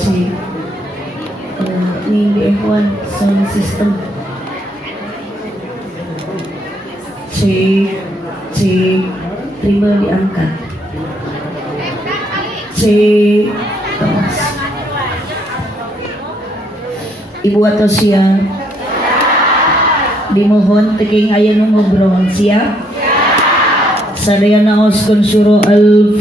si ini F1 sound system cek terima diangkat cek Ibu atau siap dimohon teking aya nu ngobrol siap sadayana auskeun surah Al-Fatihah.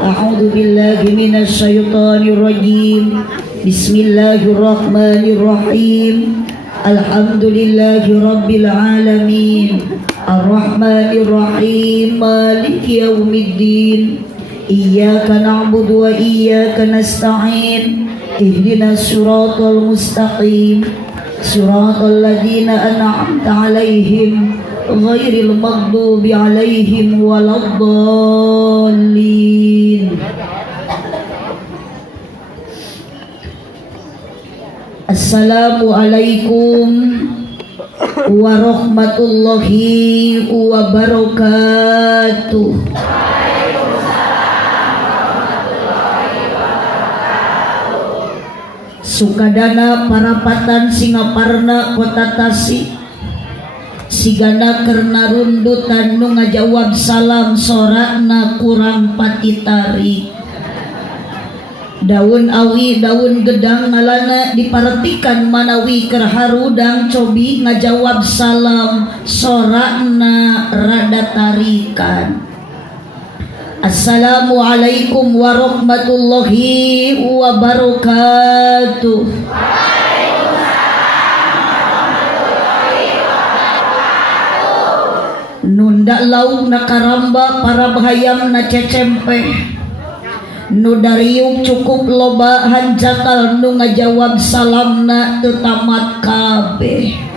A'udzu billahi minasy syaithanir rajim. Bismillahirrahmanirrahim. Alhamdulillahi rabbil alamin. Arrahmanir rahim. Maliki yaumiddin. Iyyaka na'budu wa iyyaka nasta'in. Ihdinas siratal mustaqim. Siratal ladzina an'amta 'alaihim ghairil maghdubi 'alaihim waladdallin. Assalamualaikum warahmatullahi wabarakatuh. Sukadana parapatan Singaparna kota Tasik sigana kerna rundutan nu ngajawab salam sorakna kurang pati tarik daun awi daun gedang ngalana diparetikan manawi keur harudang cobi ngajawab salam sorakna rada tarikan. Assalamualaikum warahmatullahi wabarakatuh. Nunda lauk nakaramba para bahayam na cecempe nu dariuk cukup loba hanjakal nu ngajawab salamna teu tamat kabeh.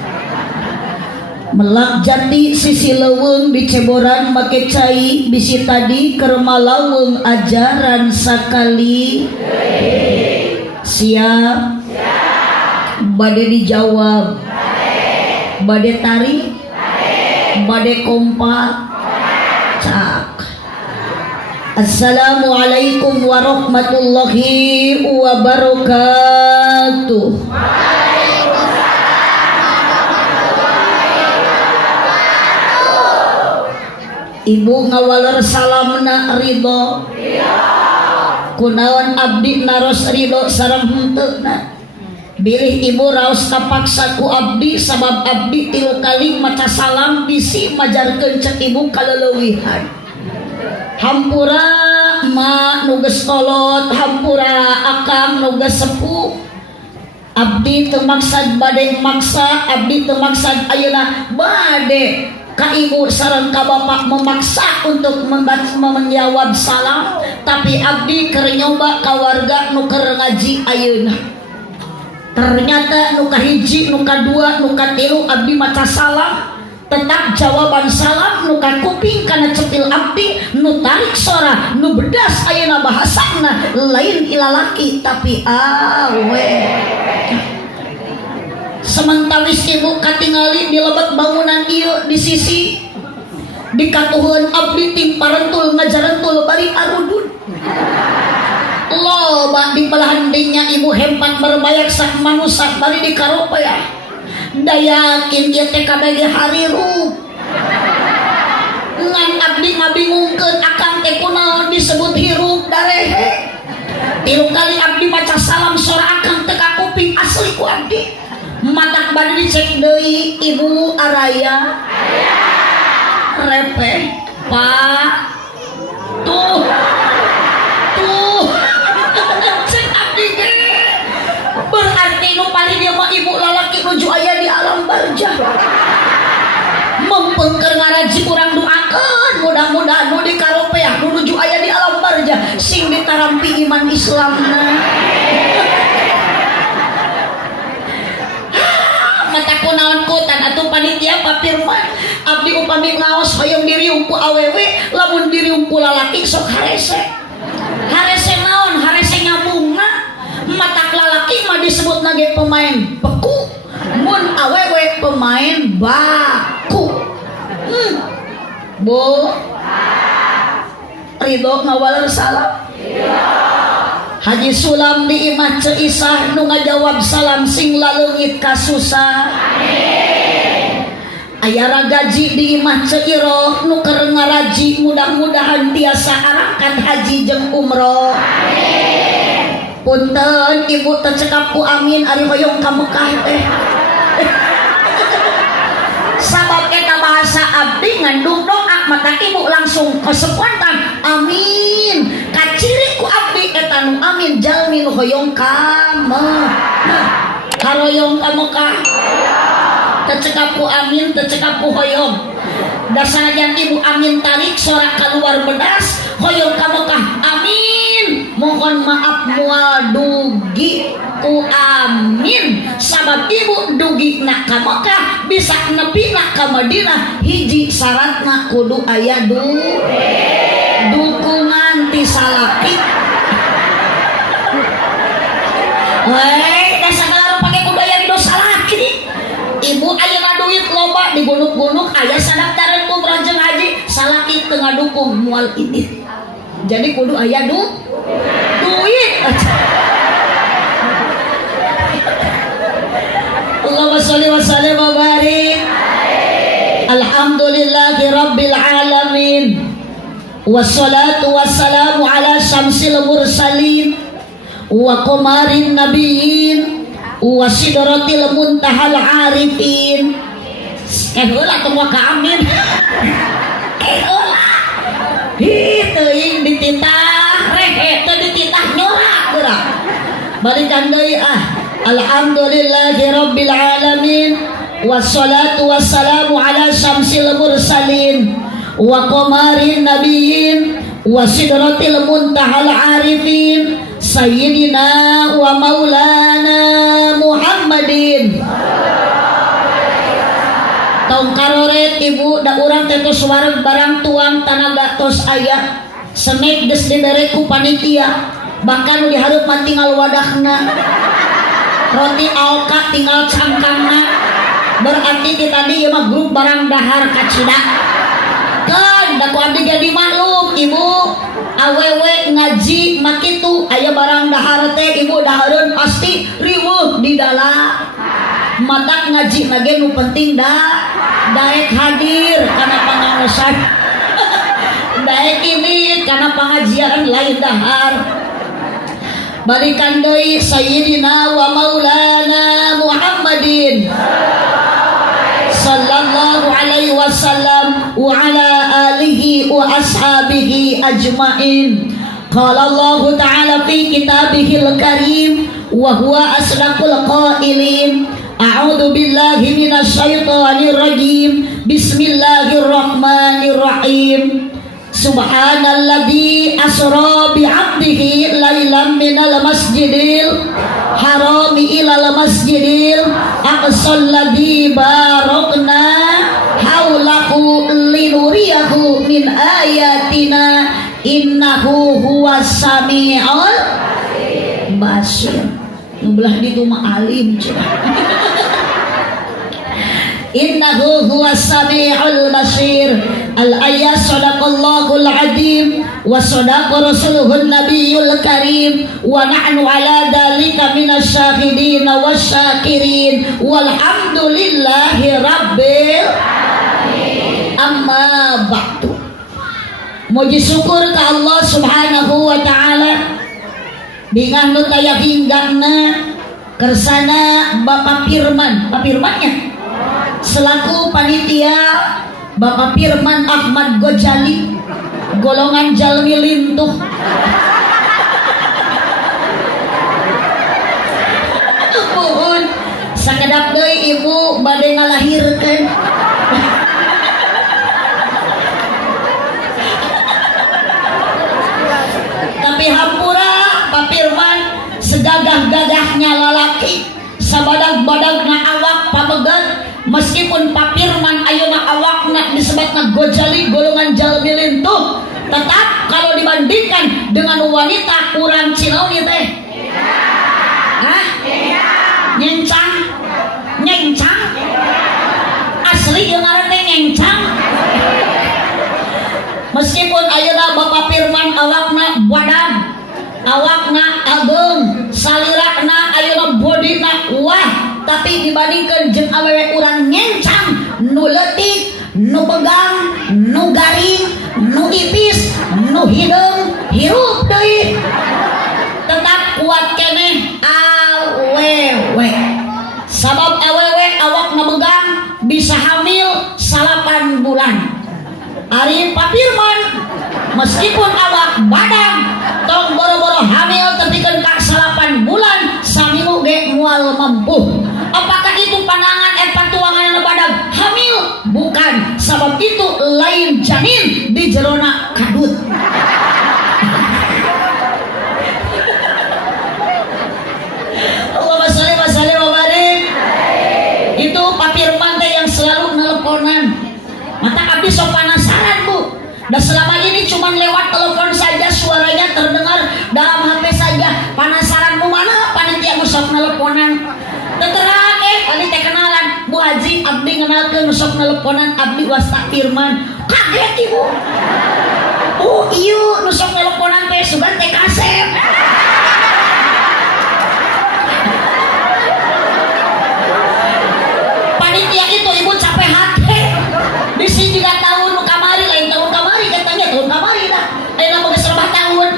Melak jati sisi leuweung di ceboran make cai bisi tadi keur malawung ajaran sakali. Siap? Bade dijawab. Bade tarik? Bade kompak? Cak. Assalamualaikum warahmatullahi wabarakatuh. Ibu ngawaler salamna ridho kunaon abdi naros ridho sareng henteu bilih ibu raos kapaksa ku abdi sabab abdi tilu kali maca salam bisi majarkeun cek ibu kaleulewihan. Hampura ma nu geus kolot, hampura akang nu geus sepuh, abdi teu maksad bade maksa, abdi teu maksad ayeuna bade ka ibu sareng ka bapak memaksa untuk menjawab salam, tapi abdi keur nyoba ka warga nu keur ngaji ayeuna. Ternyata nu kahiji, nu kadua, nu katilu abdi maca salam, tetap jawaban salam nu ka kuping kana cepil abdi, nu tarik sora, nu bedas ayeuna bahasana lain ilalaki tapi awe. Sementawis ibu katingali di lebet bangunan ieu di sisi dikatuheun abdi ting parentul ngajarentul bari arudun loba di belahan dingnya ibu hempat berbayak sak manusia bari di karopaya dayakin ieu teh kabeh harirup ngan abdi ngabingungkeun akang teh kunaon disebut hirup darehe. Tilu kali abdi maca salam sora akang teh ka kuping asli ku abdi. Matak bade dicek deui ibu araya repeh pak tuh cek abdi ge berarti nu paling dia mah ibu lalaki nuju aya di alam barjah mempeng keur ngaraji urang doakeun mudah-mudahan nu di karopeah nu nuju aya di alam barjah sing ditarampi iman Islamna. Mata kunaon kutan atuh panitia papirman abdi upami ngaos hoyong diriung ku awewe lamun diriung ku lalaki sok harese naon harese nyambungna matak lalaki mah disebut nage pemain beku mun awewe pemain baku. Bu ridho ngawal salam? Haji Sulam di imah Ceisah nu ngajawab salam sing laleungit kasusah. Aya ragaji di imah Ceiroh nu keur ngaraji mudah-mudahan tiasa arakan haji jeung umroh. Punten ibu teu cekap ku amin ari hoyong ka Mekah teh. Sabab eta bahasa abdi ngandung doa mata ibu langsung kesempatan amin. Kaciri ku abdi eta nu amin jalmi nu hoyong ka Mekah. Haroyong ka Mekah. Teu cekap ku amin, teu cekap ku hoyong. Dasanajan ibu amin tarik sorak keluar bedas hoyong ka Mekah. Amin. Mohon maaf moal dugi ku amin. Sabab ibu dugi nak ka Mekah bisa nepi nak ka Madinah hiji syaratna kudu aya dukungan ti salaki. Da sagala pake kudu aya di salaki. Ibu ayeuna duit loba di gunuk-gunuk aya sadaftaran umrah jeung haji salaki teu ngadukung moal ini. Jadi kudu aya duit. Allahumma sholli wa sallim wa barik. Alhamdulillahi rabbil alamin. Wassalatu wassalamu ala syamsil mursalin wa qamarin nabiyyin wa sidratil muntahal arifin. Heula tong ka amin. Heula. Teuing dititah rek teu dititah nyorak geura. Balikan deui Alhamdulillahi rabbil alamin. Wassalatu wassalamu ala syamsil mursalin wa qamarin nabiyyin wa sidratil muntahal arifin sayyidina wa maulana Muhammadin. Tong karoret ibu da urang teh tos wareg barang tuang tanaga tos aya senek geus dibere ku panitia bahkan dihareup mah tinggal wadahna roti alka tinggal cangkangna berarti di tadi ieu mah grup barang dahar kacida kan da ku abdi jadi maklum ibu awewe ngaji makitu aya barang dahar teh ibu dahareun pasti riweuh di dalam matak ngaji lagi nu penting daek hadir karena pangaosan daek ini karena pengajian lain dahar. Balikan deui sayyidina wa maulana Muhammadin sallallahu alaihi wasallam wa ala alihi wa ashabihi ajmain. Qala Allah ta'ala fi kitabihil karim wa huwa asdaqul qailin. A'udzu billahi minasy syaithanir rajim. Bismillahirrahmanirrahim. Subhanalladzi asra bi 'abdihi lailan minal masjidil harami ilal masjidil aqsal ladzi barakna haulahu linuriyahu min ayatina innahu huwas samiul basir. Nu belah ditu mah alim innahu huwas samiul basir. Al-ayat sadaqallahul azim wa sadaqa rasuluhun nabiyul karim wa nahnu ala dhalika minasy syahidin wasyakirin walhamdulillahi rabbil alamin. Amma ba'du. Muji syukur ka Allah subhanahu wa ta'ala dengan nu taya hinggangna kersana Bapak Firman, Pak Firmannya selaku panitia Bapak Firman Ahmad Gojali golongan jalmi lintuh mohon sakedap deui ibu bade ngalahirkeun tapi hampura Pak Firman segagah-gagahnya lalaki sabadag-badagna awak pabegat. Meskipun Pak Firman ayeuna awakna disebutna Gojali golongan jalmi lintuh, tetap kalau dibandingkan dengan wanita urang Cilauni teh nyencang asli yang ngaran teh nyencang. Meskipun ayeuna Bapak Firman badan, awakna ageng, salirakna ayeuna bodina wah, tapi dibandingkan jeung awewe urang ngencang, nu leutik, nu begang, nu garing, nu ipis, nu hideung, hirup deui. Tetap kuat keneh awewe. Sabab awewe awakna begang bisa hamil 8 bulan. Ari papirman meskipun awak badan tong boro-boro hamil tepikeun ka 8 bulan saminggu ge moal mampu. Apakah itu panangan patuangan badan hamil? Bukan. Sabab itu lain janin di jerona kadut. Allahumma sholli wa sallim wa barik. Itu papirman teh yang selalu nelponan. Mata abdi sok penasaran Bu. Dan selama ini cuma lewat telepon saja suaranya terdengar dalam HP saja. Penasaran Bu mana panitia nu sok nelponan. Terang kali teh kenalan Bu Haji abdi ngenalkeun nu sok nelponan abdi wasta Firman. Kaget Ibu. Oh iya nu sok nelponan teh sugan teh Kasep. Panitia itu Ibu capek hati. Bisi juga tahun kamari lain tahun kamari katanya tahun kamari dah. Ayeuna boga 3 tahun.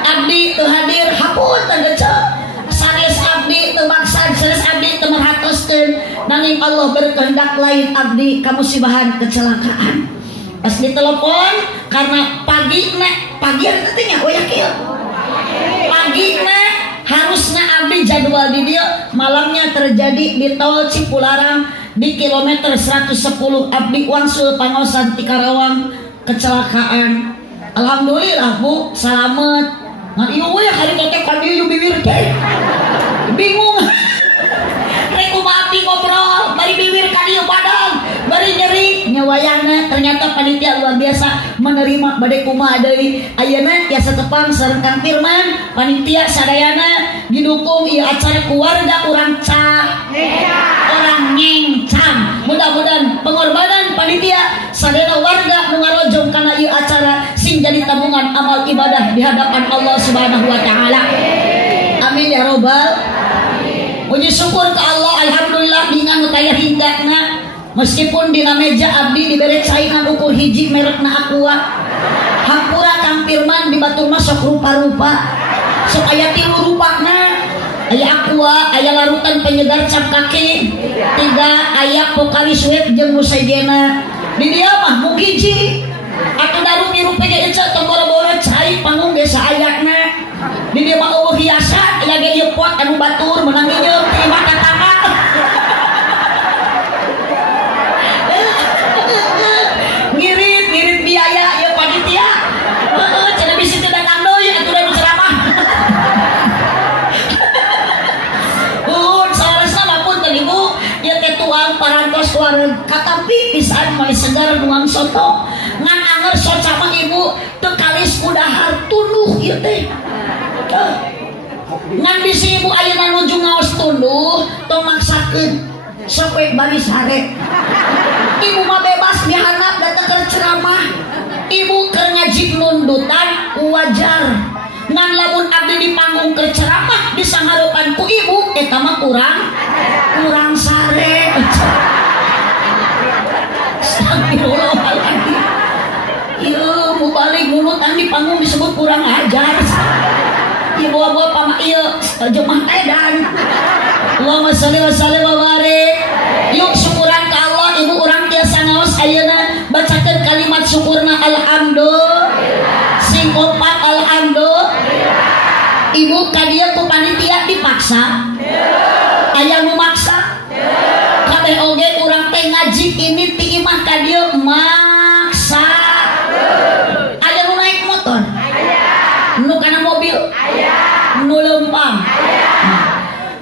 Abdi teu hadir hapunten gecep. Sanes abdi teu maksad, sanes abdi teu merhatoskeun. Nanging Allah berkehendak lain abdi kamusibahan kecelakaan. Pas ditelepon karena pagina teh nya oyak ieu. Pagina harusnya abdi jadwal di dia, malamnya terjadi di tol Cipularang di kilometer 110 abdi wangsul pangosan ti Karawang kecelakaan. Alhamdulillah Bu salamet. Ngan ieu we hari teh ka dieu bibir teh. Bingung. Rek kumaha abdi ngobrol bari bibir ka dieu badan, bari nyeri nyawayana. Ternyata panitia luar biasa menerima bade kumaha deui. Ayeuna tiasa tepang sareng Kang Firman, panitia sadayana didukung ieu acara keluarga urang orang ngencang. Mudah-mudahan pengorbanan panitia sadayana warga nu ngarojong kana ieu acara sing jadi tabungan amal ibadah di hadapan Allah Subhanahu wa taala. Amin ya robbal. Puji syukur ke Allah, alhamdulillah dengan taya hinggana. Meskipun dina meja abdi diberi saingan ukur hiji merekna Aqua. Hampura Kang Firman di batur mah sok rupa-rupa. Sok aya 3 rupana. Aya Aqua, aya larutan penyegar cap kaki. 3 aya Pokali Sweat jeung nu segena. Di dia mah mung hiji. Atuh daru dirupe ge ece tong boro-boro cai panggung ge saayakna. Di dia mah eueuh hiasan, aya ge ieu pot anu batur meunang nginjeur ti mata tangga. Ngirit biaya ya panitia. Cenah bisi teu datang deui atuh da ceramah. Salasna mapunten Ibu, ieu teh tuang parantos wareg katapi pisan mah segar nuang soto. Ngan anger soca mah Ibu teu kalis kudahar tunduh ieu teh. Ngan bisi Ibu ayeuna nuju ngaos tunduh tong maksakeun sok we bari sare. Ibu mah bebas dihandap datang ke ceramah. Ibu keur ngaji nundutan wajar. Ngan lamun abdi di panggung keur ceramah disangarepan ku Ibu eta mah kurang sare. Astagfirullahaladzim. Ieu mubalik nunutan di panggung disebut kurang ajar. Ieu bawa-bawa pama ieu jemaah edan. Allahumma sholli wa sallim wa barik. Yuk syukuran ka Allah. Ibu urang tiasa ngaos ayeuna bacakeun kalimat syukurna alhamdulillah. Sing opat alhamdulillah. Ibu ka dieu ku panitia dipaksa? Aya nu maksa? Kabeh oge urang teh ngaji ini ti imah ka dieu maksa. Aya nu naik motor? Aya. Nu kana mobil? Aya. Nu leumpang? Aya.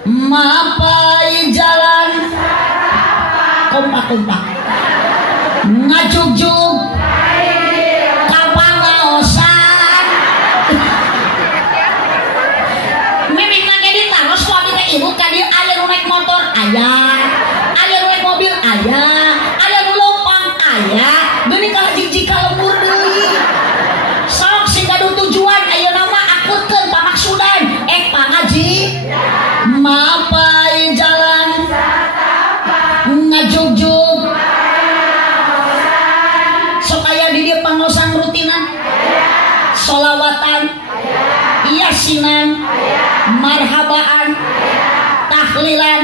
Mapai jalan kompak-kompak ngajug-jug kapangaosan mimik nage ditaros kok di Ibu ka dieu aya nu naik motor aya, aya nu naik mobil aya, aya nu leumpang aya, geuning ka hiji ka lembur deui sok sing gaduh tujuan ayeuna yasinan, marhabaan, tahlilan,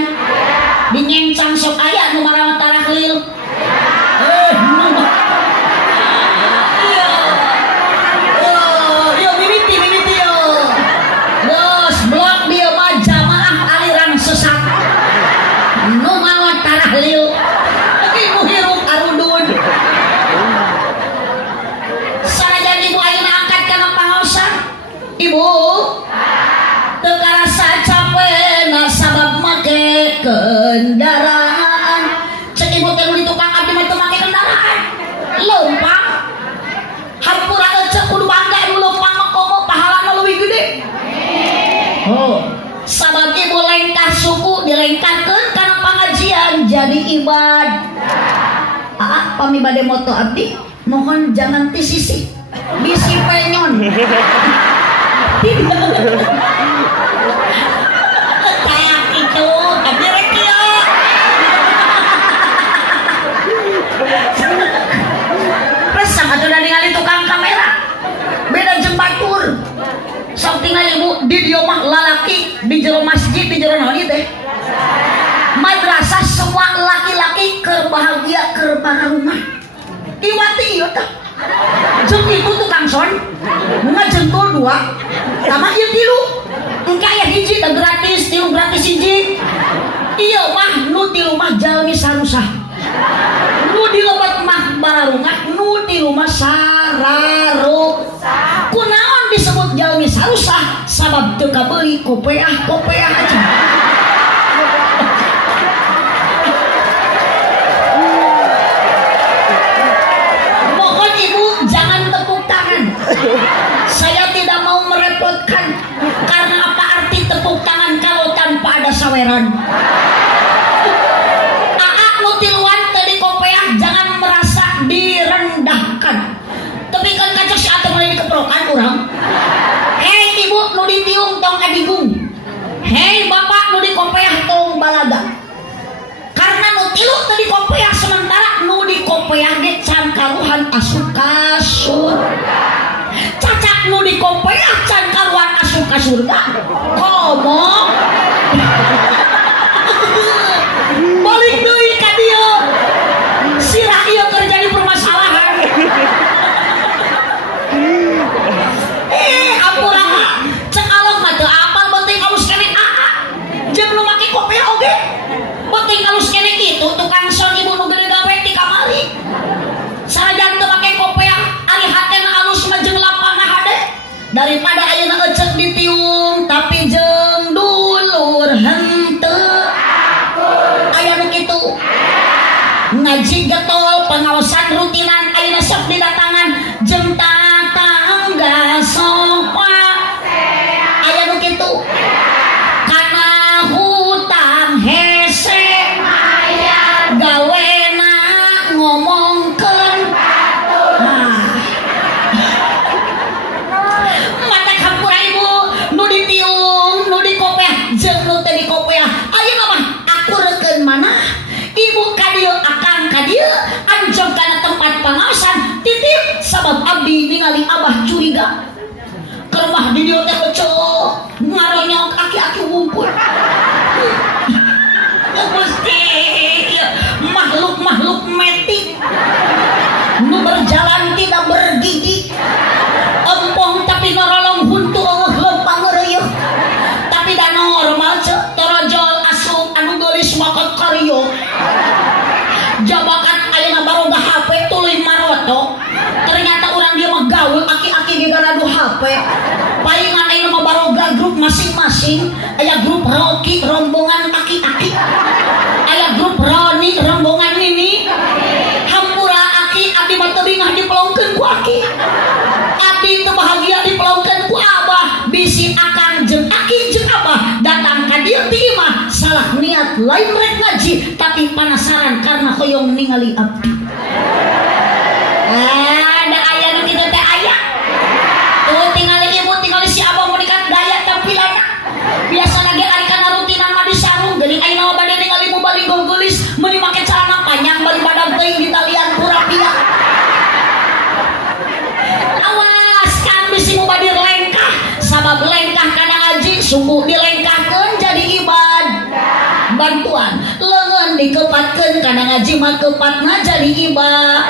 dingencang sok aya nu marawat tahlil. Yo mimiti yo. Bos blok dia mah jamaah aliran sesat. Nu marawat tahlil. Ibu hirup arudun. Sanajan ibu ayeuna angkat kana pangaosan. Ibu teu karasa capena sabab make kendaraan. Cek ibu teh nu di tukang abdi mah teu make kendaraan. Lompang. Hampura ecek kudu bangga nu lompang mah komo pahalana leuwih gede. Oh, sabab ibu lengkah suku dilengkahkeun kana pangajian jadi ibadah. Pami bade moto abdi mohon jangan tisisi bisi penyon kayak itu abdi rek kieu resam atuh da ningali tukang kamera beda jeung batur sok tinggal ibu di dieu mah lalaki di jero masjid di jero naon ieu teh madrasah semua laki-laki keur bahagia keur rumah iwati ieu teh jeung ibu tukang son bunga jengkol 2 sama ieu 3 engke aya hiji teh gratis 3 gratis hiji ieu mah nu 3 mah jalmi sarusah nu di lebat mah bararungah nu 3 mah sararuk kunaon disebut jalmi sarusah sabab teu kabeuli kopeah aja. Saya tidak mau merepotkan karena apa arti tepuk tangan kalau tanpa ada saweran. Aak nu tiluan teu dikopeah jangan merasa direndahkan. Tapi kan kacau si atuh mulai dikeprokan urang. Hei ibu nu ditiung tong adigung. Hei bapak nu dikopeah tong balaga. Karena nu tilu teu dikopeah sementara nu dikopeah ge can karuhan asup ka surga. Cacak nu dikopeah can karuan asup ka surga. Komo balik deui ka dieu. Sirah ieu keur jadi permasalahan. Ampura cek alog mah teu apal penting alus keneh jeung nu make kopeah oge. Penting alus keneh kitu tukang son ibu nu gede gawe di kamari. Sanajan teu make kopeah ari hatena alus mah jeung lapangna hade daripada ayeuna ecek ditiung tapi jeung dulur henteu aya nu kitu ngaji getol pengaosan rutinan ayeuna sok didatangan jeung tatangga sopa aya nu kitu kana hutang hese gawena ngomongkeun mata kampura ibu nu ditiung nu dikopeah jeung nu teu dikopeah ayeuna mah akurkeun manah ibu ka dieu akang ka dieu anjong kana tempat pangaosan titip sabab abdi ningali abah curiga keur mah di dieu teh becok ngaronyong aki-aki wungkul Gusti makhluk metik nu berjalan tidak bergigi empong tapi nolong huntu lempang reueuh tapi da normal ceu torojol asup anu geulis makot karyo jabakan ayeuna baroga HP tuluy maroto ternyata urang dia mah gaul aki-aki ge garadu HP palingan ayeuna mah baroga grup masing-masing aya grup Rocky rombongan aki-aki aya grup Roni rombongan Nini hampura aki abdi mah teu bingah dipelongkeun ku aki abdi teu bahagia dipelongkeun ku abah bisi akang jeung aki jeung abah datang ka dieu ti imah salah niat lain rek ngaji tapi penasaran karena hoyong ningali abdi ada aya nu kitu teh aya tuh tingali ibu tingali si abah mau dikat daya tampilanna biasa lagi ari kana rutinan mah disarung geuning ayeuna mah bade ningali ibu bali geulis meuni make celana panjang bali badag teuing di talian kurapia awas kan bisi mu bade lengkah suku dilengkahkeun jadi ibad bantuan leungeun dikepatkeun kana ngaji mah kepatna jadi ibad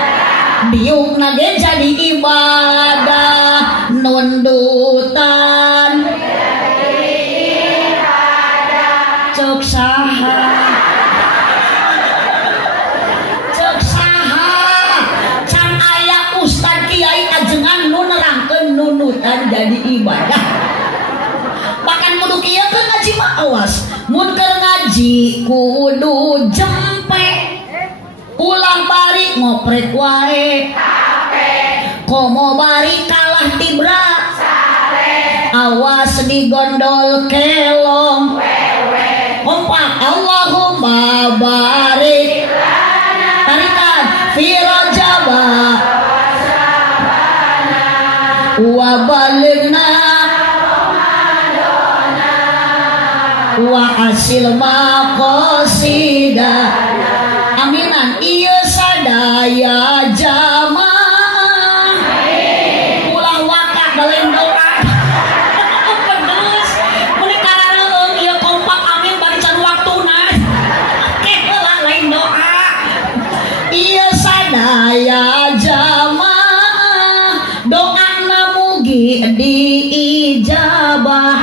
biukna ge jadi ibadah nundutan cek saha can aya ustad kiai ajengan nu nerangkeun nunutan jadi ibadah bahkan kudu kieu keur ngaji mah awas mun keur ngaji kudu jempe ulang bari ngoprek wae komo bari kalah tibra awas digondol kelong kompak Allahumma barik tarikan fi rajaba wa balighna wa hasil maqasida aminan ieu sadaya jamaah ulah waka balen doa pedes muni karana ieu kompak amin bari can waktuna heula lain doa ieu sadaya jamaah doana mugi diijabah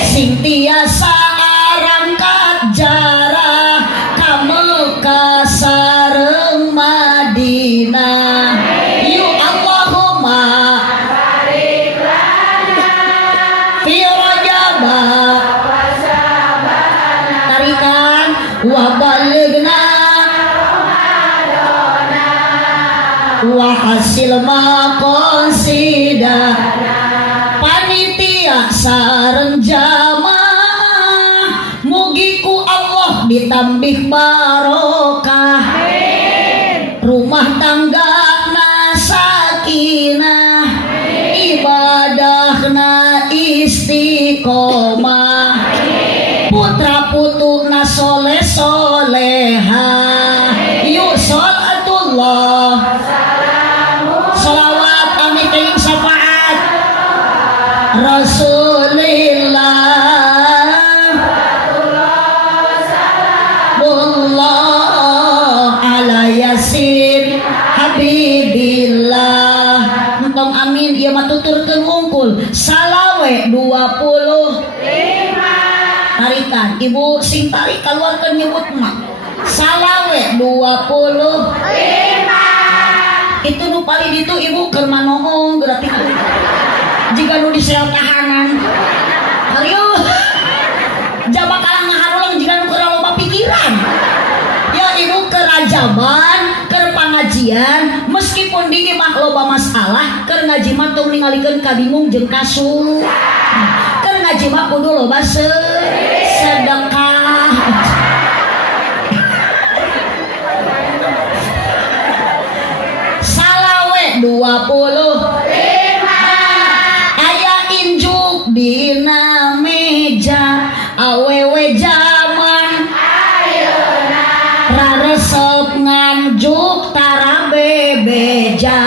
sing tiasa arangkat jarah ka Mekah sareng Madinah yu Allahumma barik lana fi rajaba tarikan wa balighna wa hasil maqasida panitia sareng jamaah mugi ku Allah ditambih barokah rumah tanggana sakinah ibadahna istiqomah putra putuna soleh solehah yuk sholatullah salawat amin kaing syafaat Rasulillah Wallah ala yasin habibillah entong amin ieu mah tuturkeun ngungkul salawe 25 tarikan ibu sing tarik keluarkeun nyebut mah salawe 25 itu nu paling itu ibu keur manohong berarti jika nu diseot tahanan hario jaba kalang ngaharulang jika nu keur loba pikiran ya ibu kerajaban keur pangajian meskipun di imah loba masalah keur ngaji mah tong ningalikeun kabingung jeung kasu keur ngaji mah kudu loba sedekah salawe 25 aya injuk dina meja awewe zaman ayeuna raresep nganjuk tara bebeja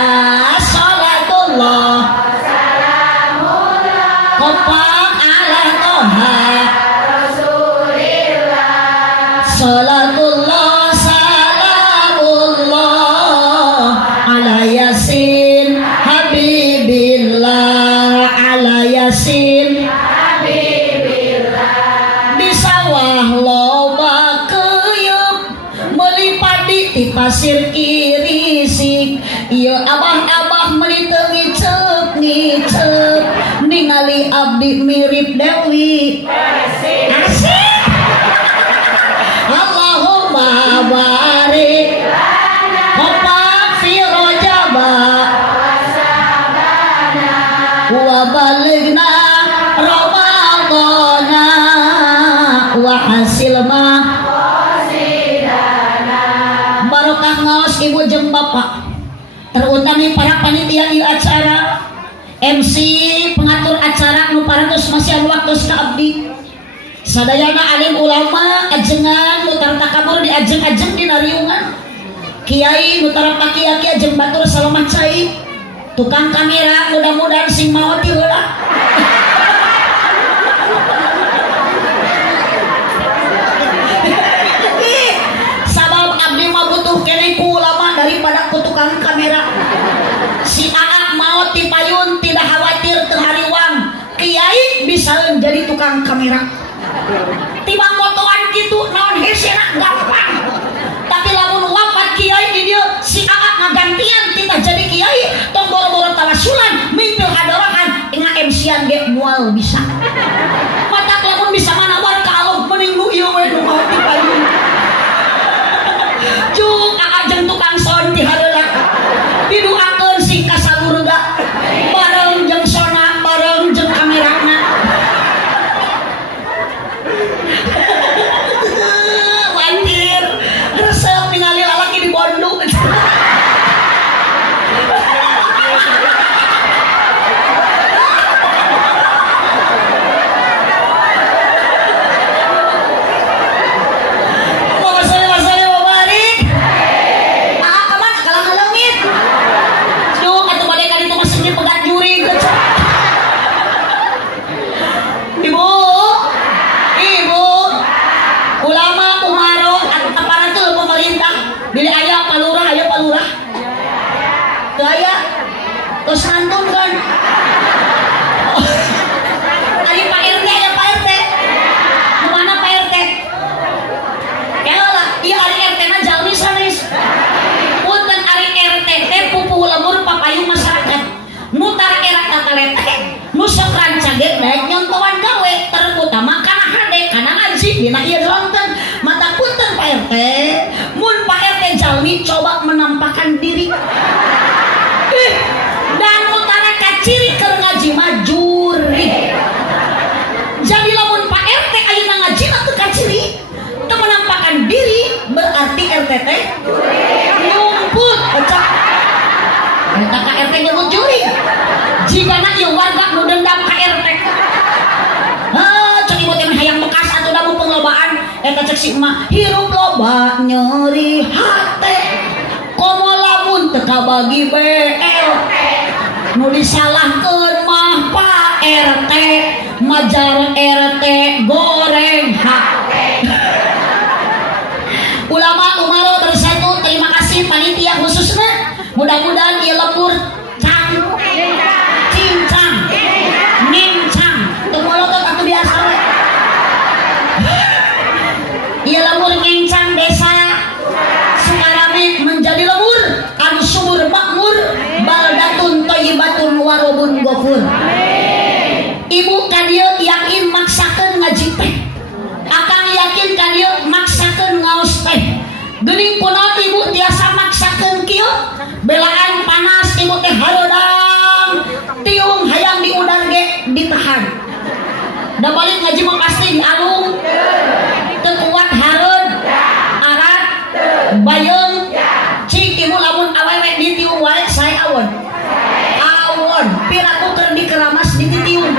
salatullah salamullah kompak ala toha rasulillah salatullah salamullah ala yasin habibillah ala yasin habibillah di sawah loba keuyeup meuli padi di pasir kirisik ieu abah-abah meuli teu ngicep ningali abdi mirip Dewi asik Allahumma barik kompak fi rajaba wa balighna ramadana wa hasil maqasidana barokah ngaos ibu jeung bapak terutama para panitia di acara MC pengatur acara nu parantos masih anu waktu ka abdi sadayana alim ulama ajengan mutar takabur di ajeng-ajeng di nariungan kiai nu tarap kiai ajeng batur salamat cai tukang kamera mudah-mudahan sing maot heula bisa jadi tukang kamera. Tiba motoan gitu naon hesena gampang. Tapi lamun wafat kiai di dia si AA ngagantian kita jadi kiai tong boro-boro tawasulan mimpil hadorahan nga-MC-an ge moal bisa. Matak lamun bisa manawar ka alog mending nu ieu we nu mau dipayun. Cuk AA jeung tukang sound ti hareula. Diduakeun sing ka salurga bareng jeung sona bareng jeung kamerana. Wanjir, resep ningali lalaki di Bandung. Terus nantun kan ada Pak RT, ada Pak RT mana Pak RT kelo lah iya hari RT na jalmi sanes punten hari RT teh pupuh lemur papayung masyarakat nutar erak tatarete nu sok rancage daek nyontohan gawe terutama kana hade kana ngaji dina ieu ronten mata punten Pak RT mun Pak RT jalmi coba menampakkan diri dan utara kaciri ke ngaji majuri. Jadi lamun Pak RT ayeuna ngaji mah teu kaciri, teu menampakkan diri berarti RT teh nyumput pecah. Eta ka RT nyebut juri. Jigana ieu warga nu dendam ka RT. Cek ibu teh hayang bekas atuh da mumpung lobaan eta cek si emak hirup loba nyeri hate. Komo lamun teu kabagi BLT nu disalahkeun mah Pak RT majar RT goreng hate. Ulama umaro bersatu terima kasih panitia khususnya mudah-mudahan ieu lembur cincang nincang teu molotot atuh biasa we ieu lembur ngincang desa Sukarame menjadi lembur anu subur makmur baldatun thayyibatun warobun ghafur. Ibu kadieu yakin maksakeun ngaji teh. Akang yakin kadieu maksakeun ngaos teh. Geuning punaon ibu tiasa maksakeun kieu? Belaan panas ibu teh hareudang. Tiung hayang diudar ge ditahan. Da balik ngaji mah pasti dialung. Teu kuat hareud. Arat bayeung. Cik ibu lamun awewe ditiung wae saya awon. Awon, piraku keur dikeramas dititiung.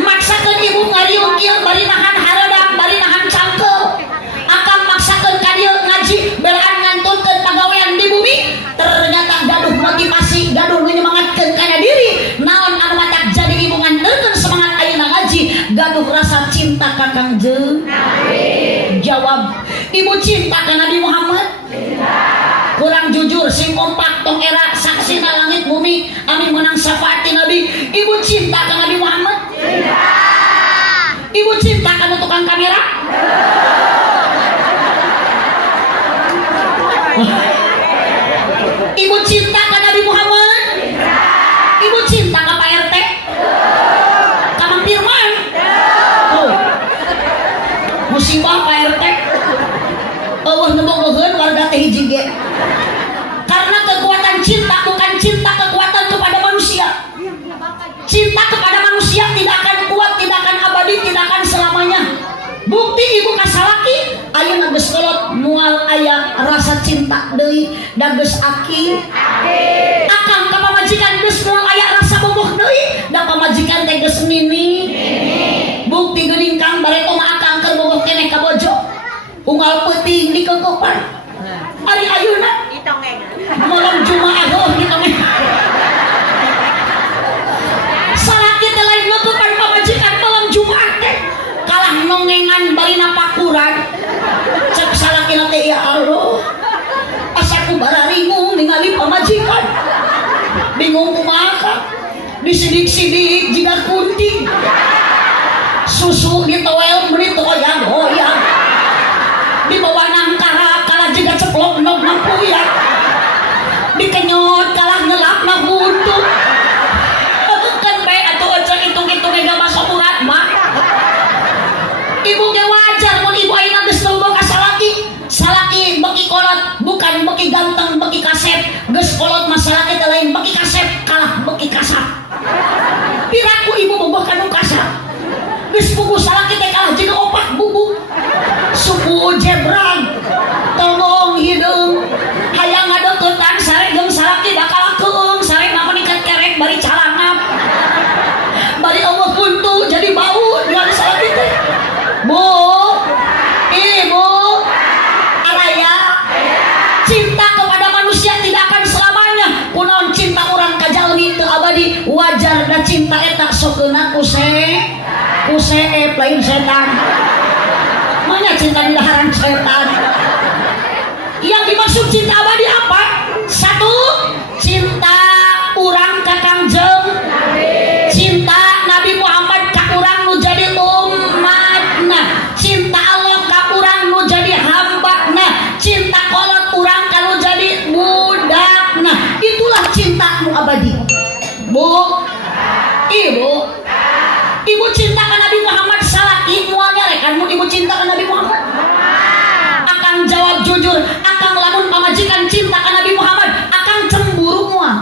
Maksakeun ibu ngariung kieu bari nahan hareudang, bari nahan cangkeu. Akang maksakeun ka dieu ngaji belaan ngantunkeun pagawean di bumi. Ternyata gaduh motivasi, gaduh nyemangatkeun kana diri. Naon anu matak jadi ibu ngantunkeun semangat ayeuna ngaji, gaduh rasa cinta ka Kangjeng Nabi. Jawab, ibu cinta ka Nabi Muhammad? Kurang jujur sing kompak tong era saksina langit bumi ami menang syafaat ti Nabi. Ibu cinta ka Nabi Muhammad? Cinta. Ibu cinta ka tukang kamera? Ibu cinta ka Nabi Muhammad? Cinta. Ibu cinta ka Pak RT? Ka Mang Firman? Oh. Musibah Pak RT. Allah nembogoheun warga teh hiji ge. Karena kekuatan cinta bukan cinta kekuatan kepada manusia. Cinta kepada manusia tidak akan kuat, tidak akan abadi, tidak akan selamanya. Bukti ibu kasalaki ayeuna geus kolot moal aya rasa cinta deui da geus aki. Akang ka pamajikan geus moal aya rasa boboh deui da pamajikan teh geus nini. Bukti geuning Kang bareto mah akang keur boboh keneh ka bojo. Unggal peuting di kekopan. Ari ayeuna malam Jumaah ditongeng. Salaki teh lain nutupan pamajikan malam Jumaah teh kalah nongengan barina pakuran. Cek salakina teh ya Allah. Asa ku bararingung ningali pamajikan. Bingung kumaha. disidik-sidik jika kunting susu ditoel menit goyang-goyang dibawa nangkara kalah juga ceplok nog nampuya dikenyot kalah ngelap na buntu kan bae atuh aja hitung-hitung gak masuk urat mah ibu ge wajar mun ibu ayeuna geus boga salaki beki kolot bukan beki ganteng beki kasep geus kolot masalah kita lain beki kasep kalah beki kasap piraku ibu bogoh kanu kasap geus pugu salaki teh kalah jeung opak bubu suku jebrang tolong hideung hayang ngadeuketan sare jeung salaki bakal keung sare mah niket kerek bari calangap bari eueuh buntu jadi bau dengan salaki teh bu ibu araya cinta kepada manusia tidak akan selamanya kunaon cinta orang ka jalmi teu abadi wajar da cinta eta sokeuna kuseep lain setan mana cinta di daharan setan yang dimaksud cinta abadi apa? Satu, cinta urang ka Kangjeng cinta Nabi Muhammad ka urang nu jadi umatna cinta Allah ka urang nu jadi hambana cinta kolot urang ka nu jadi budakna itulah cinta nu abadi bu ibu cinta ka Nabi Muhammad salaki moal nyarekan mun ibu cinta ka Nabi Muhammad akang jawab jujur akang lamun pamajikan cinta ka Nabi Muhammad akang cemburu moal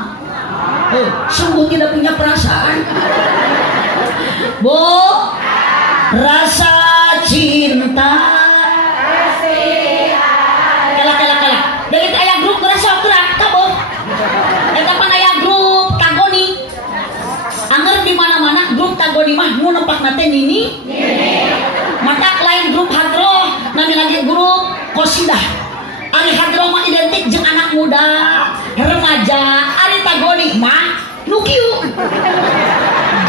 sungguh tidak punya perasaan bu rasa cinta kala dari itu aya grup berasa gerak taboh eta pan aya grup tagoni anger di mana-mana grup tagoni mah nu nempatna teh nini mata lain grup hadroh nami lagi grup qosidah ari hadroh mah identik jeung anak muda remaja ari tagoni mah nu kieu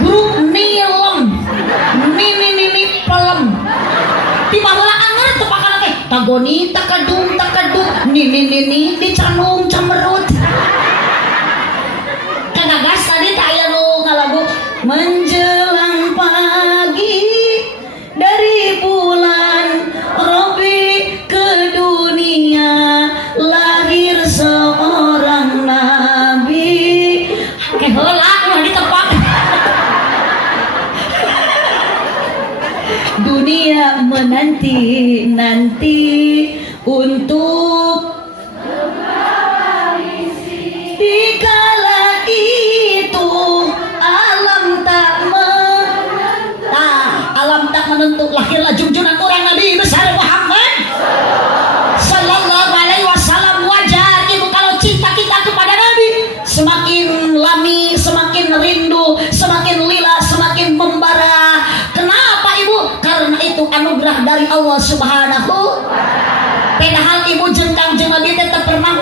grup nilem nini pelem di baheula anger teu pakana teh tagoni takadung nini dicanung camerut kagagas tadi teh aya nu ngalagu menjelang pagi dari bulan Robi ke dunia lahir seorang nabi heula mah ditepak dunia menanti untuk dikala itu alam tak menentu lahirlah junjungan orang Nabi besar Muhammad sallallahu alaihi wasallam wajar ibu kalau cinta kita kepada Nabi semakin lami semakin rindu semakin lila semakin membara kenapa ibu karena itu anugerah dari Allah subhanahu padahal ibu jeung Kangjeng Nabi teh teu pernah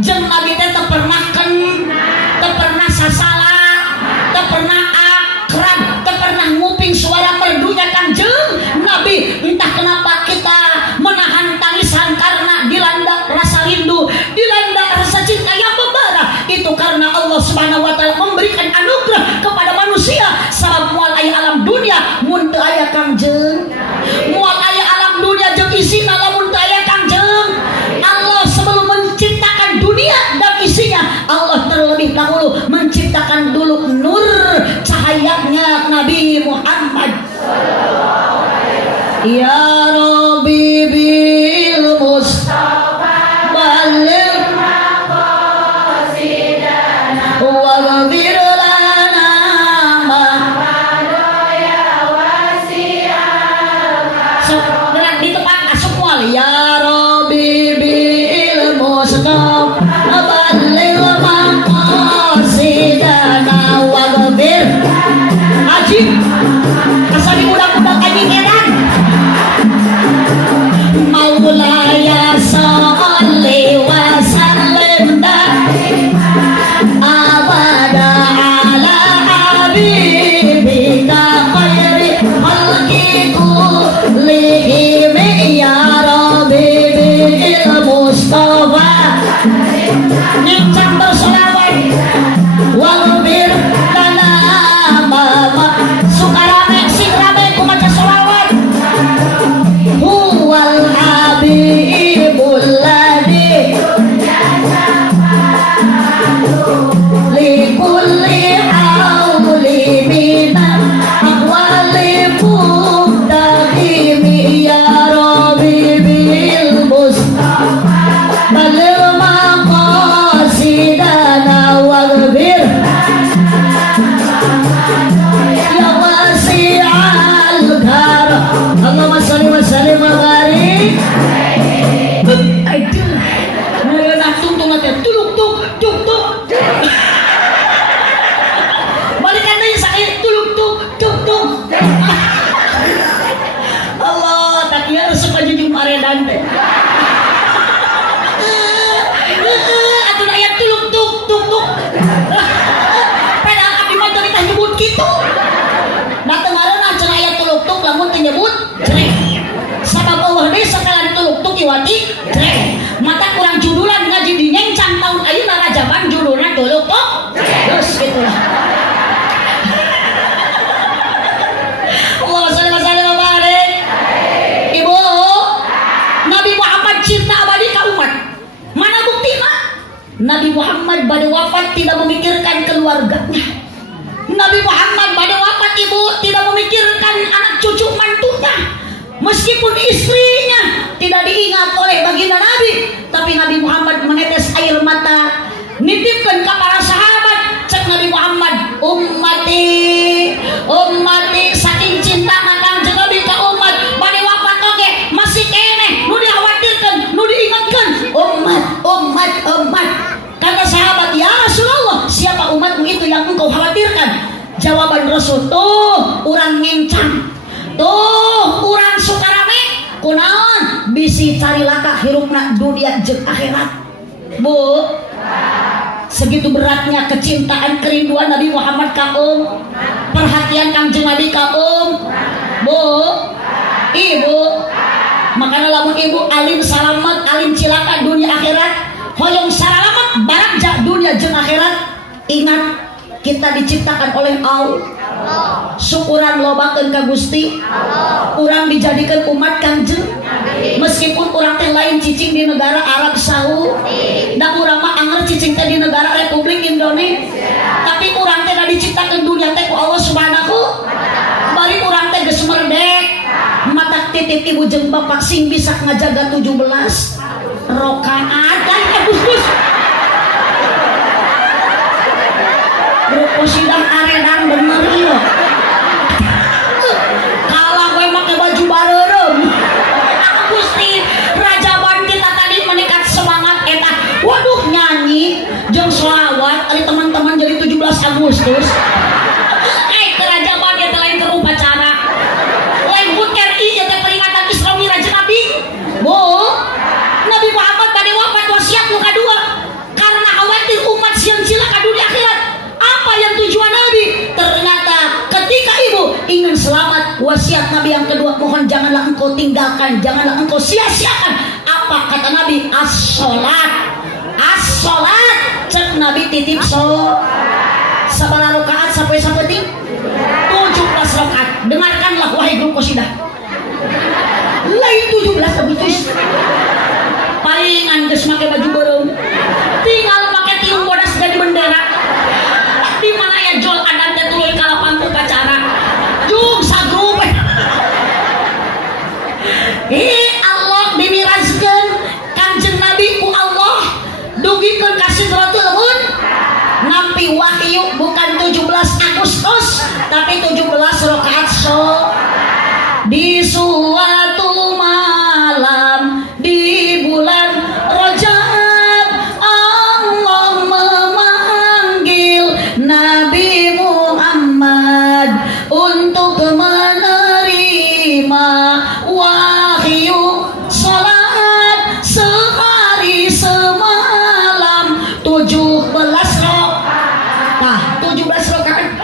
jeung Nabi teh teu pernah teu pernah sasala teu pernah akrab teu pernah nguping suara merdunya Kangjeng Nabi entah kenapa kita menahan tangisan karena dilanda rasa rindu dilanda rasa cinta yang membara itu karena Allah subhanahu wa ta'ala memberikan anugerah kepada manusia sabab moal aya alam dunia mun teu aya Kangjeng moal aya alam dunia jeung isina lamun teu aya Kangjeng Allah sebelum menciptakan dunia dan isinya Allah terlebih dahulu menciptakan dulu nur cahayanya Nabi Muhammad ya Rabbi bil Mustafa baligh maqasidana wa ghfir lana ma ya wasi'al berat ditepak asup moal ya Rabbi bil Mustafa baligh maqasidana wa ghfir ajib asal budak-budak anjing edan Maulaya salli wa sallim abada ala habibika khairi khalqi kullihim ya Rabbi bil Mustafa Nyicang bersolawat wa Santriwati Jreng. Mata kurang judulan ngaji di nyencang tahun ayeuna rajaban judulna Tuluk kok. Terus gitu lah. Allah sallallahu alaihi wasallam. Ibu, Nabi Muhammad cinta abadi ka umat. Mana buktina? Nabi Muhammad pada wafat tidak memikirkan keluarganya. Nabi Muhammad pada wafat ibu tidak memikirkan anak cucu mantunya. Meskipun istrinya tidak diingat oleh baginda Nabi, tapi Nabi Muhammad menetes air mata nitipkan ke para sahabat. Cek Nabi Muhammad, ummati saking cinta nakang Nabi ka umat bade wafat oge masih keneh nu dikhawatirkan nu diingatkan umat. Kata sahabat, ya Rasulullah, siapa umatmu itu yang engkau khawatirkan? Jawaban Rasul, tuh urang ngencang, tuh urang sukarame kunaon bisi cari laka hirupna dunia jeung akhirat. Bu, segitu beratnya kecintaan kerinduan Nabi Muhammad ka perhatian Kangjeng Nabi ka Bu, ibu, makanya lamun ibu alim salamet, alim cilaka dunia akhirat, hoyong salamet barakja dunia jeung akhirat. Ingat, kita diciptakan oleh Allah. Syukuran lobakeun ka Gusti. Urang dijadikan umat Kangjeng. Meskipun urang teh lain cicing di negara Arab Saudi, da urang mah anger cicing teh di negara Republik Indonesia. Tapi urang teh diciptakan dunia teh ku Allah Subhanahu. Bari urang teh geus merdek. Mata titip ibu jeung bapak sing bisa ngajaga 17 rakaat. Gus. Grup sidang aredan bener ieu. Kalah gue make baju bareureum. Gusti rajaban kita tadi menekat semangat eta. Waduh nyanyi jeung sholawat ari teman-teman jadi 17 Agustus. Kerajaban eta lain keur upacara. Lain HUT RI eta peringatan Isra Mi'raj Nabi. Bu, Nabi Muhammad pada wafat wasiat nu kadua karena khawatir umat siang cilaka dunia akhirat. Apa yang tujuan Nabi? Ternyata ketika ibu ingin selamat, wasiat Nabi yang kedua, mohon janganlah engkau tinggalkan, janganlah engkau sia-siakan. Apa kata Nabi? As-sholat. Cek Nabi titip sabaraha rakaat sampai sapeting 17 rakaat. Dengarkanlah wahai grup qasidah. Lain 17 Agustus. Palingan geus make baju bareng. Tinggal make tiung bodas jadi bendera. Di mana ya Jol adan teh tuluy ka lapang upacara. Jung sagrup. Allah dimirajkeun Kangjeng Nabi ku Allah dugikeun ka Sidratul Muntaha. Nampi wahyu bukan 17 Agustus tapi 17 rakaat di suatu malam di bulan Rajab Allah memanggil Nabi Muhammad untuk menerima wahyu salat sehari semalam 17 rakaat. Nah, 17 rakaat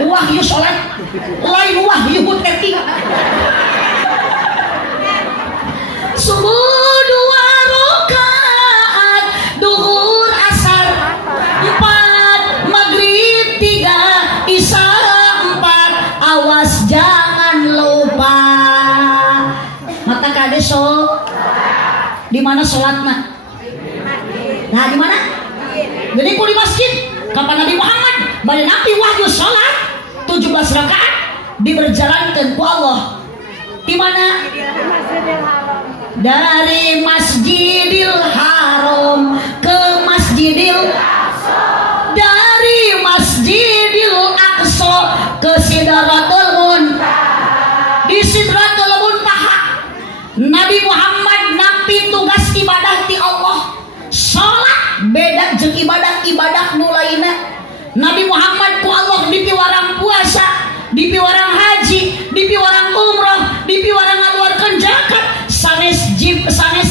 wahyu salat lain wahyu HUT-RI. Subuh 2 rakaat, duhur asar 4, maghrib 3, isya 4. Awas jangan lupa. Mata kade sok. Di mana sholatna? Nah, di mana? Jadi ku di masjid. Kapan Nabi Muhammad bade nabi wahyu sholat 17 rakaat diberjalankan ku Allah. Di mana? Dari Masjidil Haram ke Masjidil Aqsa, dari Masjidil Aqsa ke Sidratul Muntaha. Di Sidratul Muntaha Nabi Muhammad nampi tugas ibadah ti Allah. Salat beda jeung ibadah nu lainna. Nabi Muhammad ku Allah dipiwarang puasa, dipiwarang haji, dipiwarang umrah, dipiwarang ngaluarkeun zakat. Sanes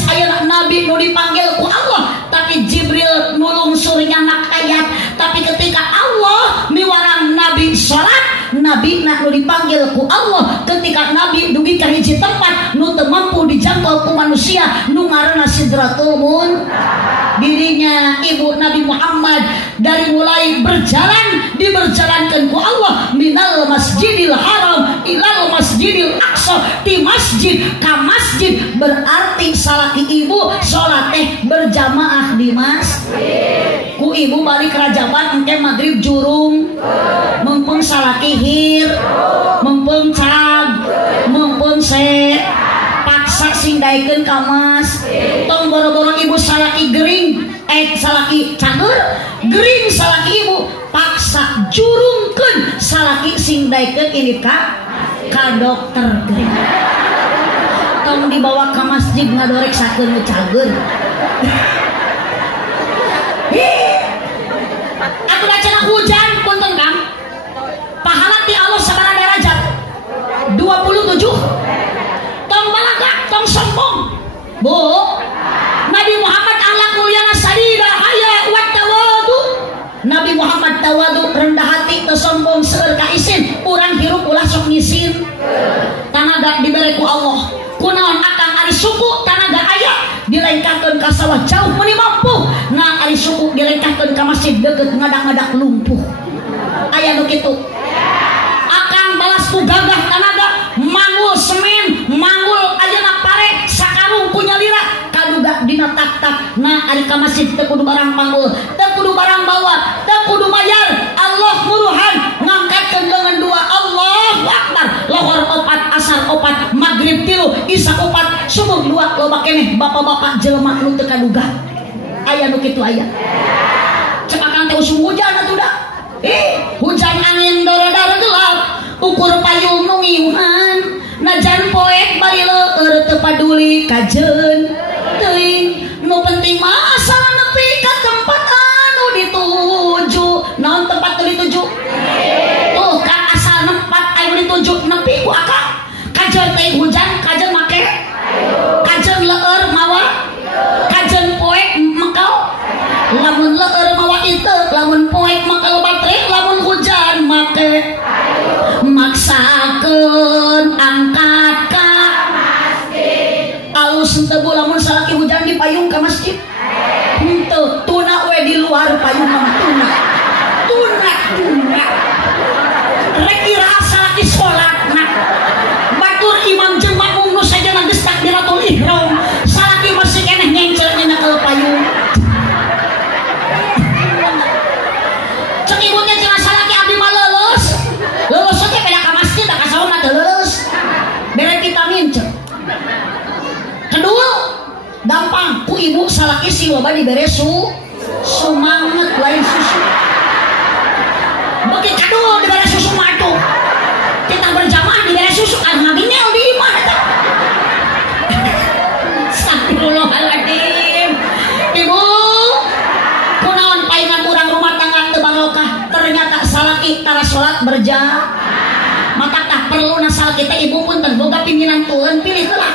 ayeuna Nabi nu dipanggil ku Allah, tapi Jibril nulung surnya nak ayat. Tapi ketika Allah miwarang Nabi salat, nabi nak nu dipanggil ku Allah ketika nabi dugi ka hiji tempat nu teu mampu dijangkau ku manusia nu ngaranna Sidratul Muntaha. Dirinya ibu Nabi Muhammad dari mulai berjalan diberjalankan ku Allah minal masjidil haram ilal masjidil aqsa, di masjid ka masjid, berarti salaki ibu sholat teh berjamaah di masjid. Ku ibu balik rajaban engke maghrib jurung mumpung salaki hir mumpung cag mumpung se paksa singdaikeun ka mas tong boro-boro ibu salaki gering salaki cager gering salaki ibu paksa jurungkeun salaki singdaikeun ini ka dokter gering tong dibawa ka masjid ngadoreksakeun nu cager. Aku baca hujan punten Kang pahala ti Allah sabaraha derajat 27 tong balagak tong sombong bu Nabi Muhammad Allah mulyana sadida haya wa tawadu. Nabi Muhammad tawadu rendah hati teu sombong seueur ka isin urang hirup ulah sok ngisin tanaga dibere ku Allah kunaon akang ari suku tanaga aya dilengkakeun ka sawah jauh meuni mampu nah ari suku dilengkakeun ka masjid deukeut ngadak-ngadak lumpuh aya nu kitu akang balas ku gagah tanaga manggul semen manggul ayeuna pare sakarung ku nyalira kaduga dina tak-tak nah ari ka masjid teu kudu barang panggul teu kudu barang bawa teu kudu mayar Allah muruhan ngangkatkeun leungeun dua Allahu Akbar lohor 4 asar 4 maghrib 3 isya 4 subuh 2 loba keneh bapak-bapak jelema nu teu kaduga aya nu kitu aya cek akang teh usum hujan atuh da hujan angin dara-dara gelap ukur payung nu ngiuhan najan poek bari leueur teu paduli kajeun teuing nu penting mah asal nepi ka tempat anu dituju. Naon tempat teu dituju tuh kan asal tempat anu dituju nepi ku akang kajeun teh hujan kajeun make kajeun leueur mawa kajeun poek makau lamun leueur mawa iteu lamun poek makau baterai lamun hujan make maksakeun angkat ka masjid alus henteu lamun salaki hujan di payung ka masjid henteu tuna we di luar payung mah tuna rek iraha salaki salatna batur imam jeung makmum nu sajana geus takbiratul ihram salaki masih keneh ngencel dina payung cek ibu teh cenah salaki abdi mah leuleus teh beda ka masjid da ka saha mah teu leuleus bere vitamin cek kedua gampang ku ibu salaki si loba dibere sumanget lain susu beuki kadul dibere susu mah atuh kita berjamaah dibere susu kan ngabinel di imah eta astagfirullahaladzim ibu kunaon paingan urang rumah tangga teu barokah ternyata salaki tara salat berjamaah mata tah perlu na salaki teh ibu punten boga pimpinan tueun pilih heula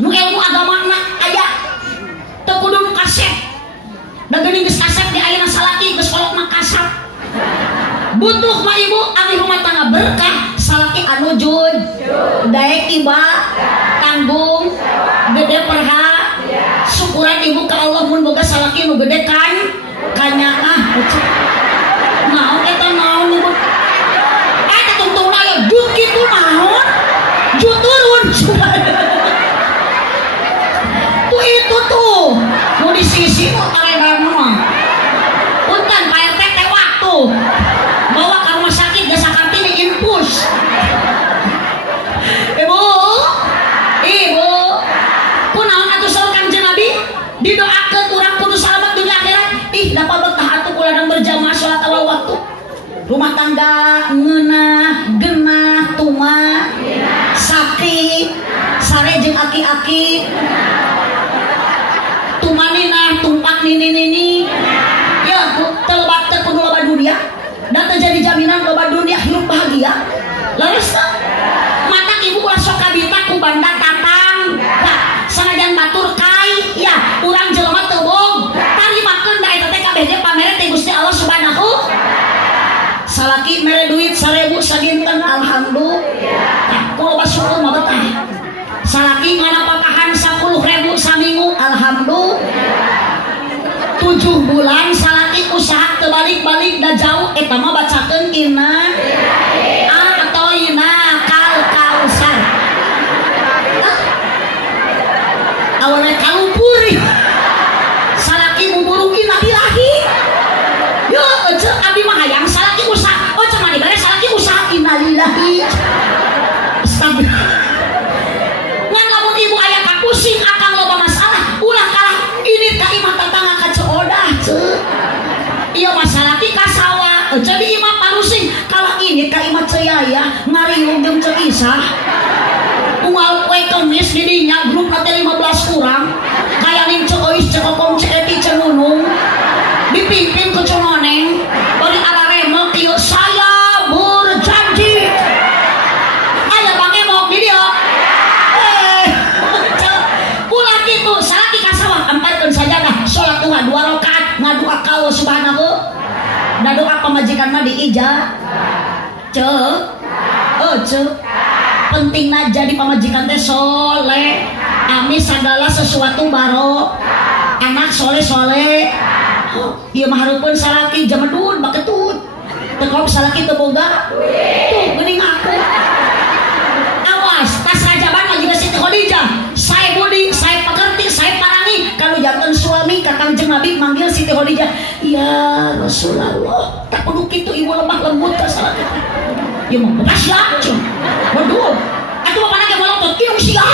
nu ilmu agamana aya teu kudu nu kaset da geuning geus kaset di ayeuna salaki geus kolot mah kasap butuh mah ibu abdi rumah tangga berkah salaki anu jud daek iba tanggung gede perha syukuran ibu ka Allah mun boga salaki nu gede kan kanyaah naon eta naon ibu eta tungtungna aya jud kitu naon jud turun tuh itu tuh mau di sisi mau taregan mah punten Pak RT teh waktu bawa ke rumah sakit Desa Kartini infus ibu kunaon atuh saur Kanjeng Nabi didoakeun urang kudu selamat dunia akhirat dapat betah atuh kuladang berjamaah salat awal waktu rumah tangga ngeunah genah tuma sakti sare jeung aki-aki tumanina tumpak nini ya telebat kudu loba dunia dan terjadi jaminan loba dunia hidup bahagia laras mata ibu ulah sok kabita ku banda tatang sanajan batur kai ya urang jelema teu bohong tarimakeun da eta teh kabeh ge pamere ti Gusti Allah Subhanahu salaki mere duit 1000 1000 eta mah bacakeun ina atau ina kausar awalnya kalupur salaki muburung ina ilahi yo cek abdi mah hayang salaki usah oh cuma dibalik salaki usah innalillahi astagfirullah ngan lamun ibu aya kapusing akang loba masalah ulah kalah ini ka imah tatangga ka ceodah cek iya masalah ki kasawa jadi imah parusing kalah ini ka imah ceuyaya ngariung jeung cek isah unggal poe kemis di dinya grup nanti 15 kurang kayak ning cek ois cek okong cek eti cek nunung dipimpin ke cononeng bari ararema kieu saya berjanji aya bang emok di dia ulah kitu salaki kasawa emparkeun sajadah salat duha 2 rakaat ngadua ka Allah subhanahu da doa pamajikan mah diijah cek pentingna jadi pamajikan teh soleh ami segala sesuatu baro anak soleh ieu mah hareupeun salaki jamedun baketut tekok salaki teu boga tuh geuning aku awas tas rajaban mah juga Siti Khadijah saya budi saya pekerti saya parangi kalau jantan suami kakang jeung Nabi manggil Siti Khadijah ya Rasulullah tak kudu kitu ibu lemah lembut ka salaki ieu mah beras ya waduh atuh bapana ge molot kinung sia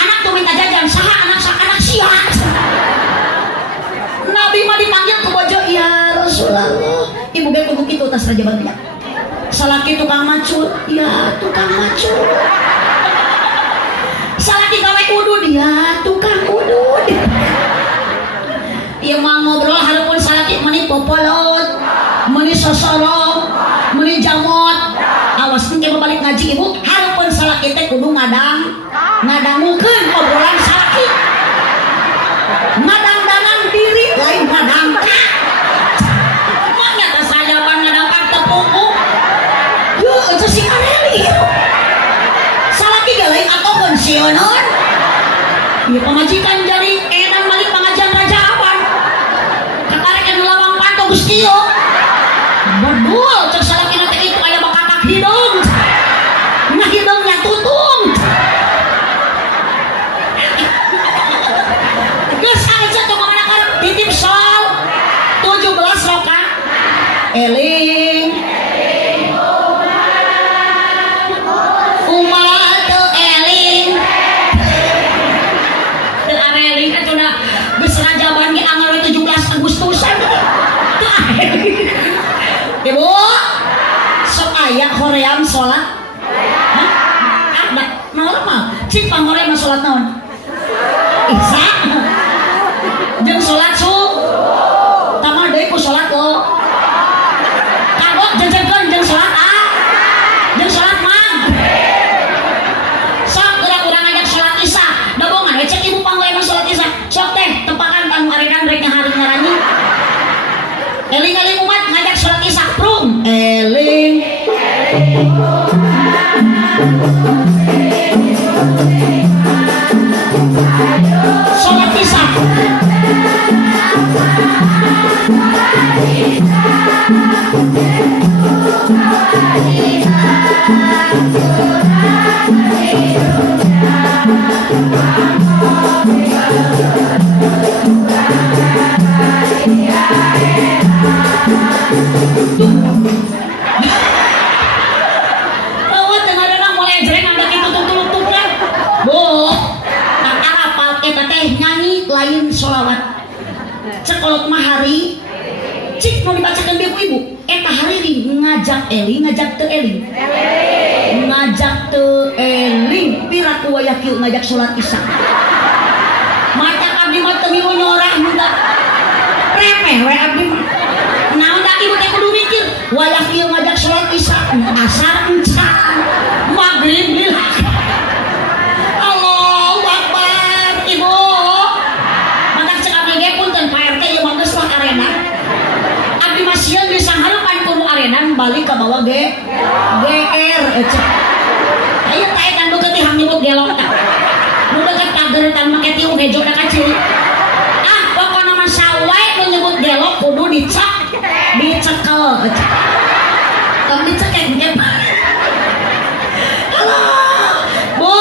anak tuh minta jajan saha anak sia Nabi mah dipanggil ke bojo ya Rasulullah ibu ge kudu kitu tas raja bantunya salaki tukang macul ya tukang macul salaki gawe udud ya tukang udud ieu mah ngobrol hareupeun salaki meuni popolot meuni sosorong meuni jamot awas engke balik ngaji ibu hareupeun salaki teh kudu ngadangukeun obrolan salaki ngadang-dangan diri lain ngadangka maknya teh sajaban ngadangkan tepuku yo itu si Areli salaki ge lain atokeun sionon ieu pamajikan jadi edan balik pengajian raja awan kakarek anu lawang panto Gusti yo bedul cek salaki nanti itu aya bakatak hidung nah hidungnya tutung geus aja tuh kemana kan titip sol 17 rakaat eling umat teu eling teu areling atuh da geus rajaban ge anggar 17 Agustusan ibu sok aya hoream salat ada normal cik panghoream salat naon isya jeung salat tamah deui ku salat lo kagok jejegeun jeung salat jeung salat mag sok urang ngajak salat isya da bongan we cek ibu panghoream salat isya sok teh tepakan tanu arenan rek ngahari ngaranyi eling-eling umat ngajak salat isya prum eling salat isya lain sholawat cekolot mahari cik mau dibacakan di ibu eta hariri ngajak eling ngajak teu eling ngajak teu eling piraku wayah kieu ngajak salat isya mata abdi mah teu ngilu nyorah muda remeh we abdi mah naon da ibu teh kudu mikir wayah kieu ngajak salat isya asar encan maghrib lillah Allahu Akbar ibu arena abdi masieun di sanghareupan kudu arena balik ke bawah GR aya ta edan deukeut tihang nyebut gelok ta nu deukeut pageureutan make tiung gejo da kacil pokona mah sawae nu nyebut gelok kudu dicak dicekel tong dicekek gitu. Halo Bu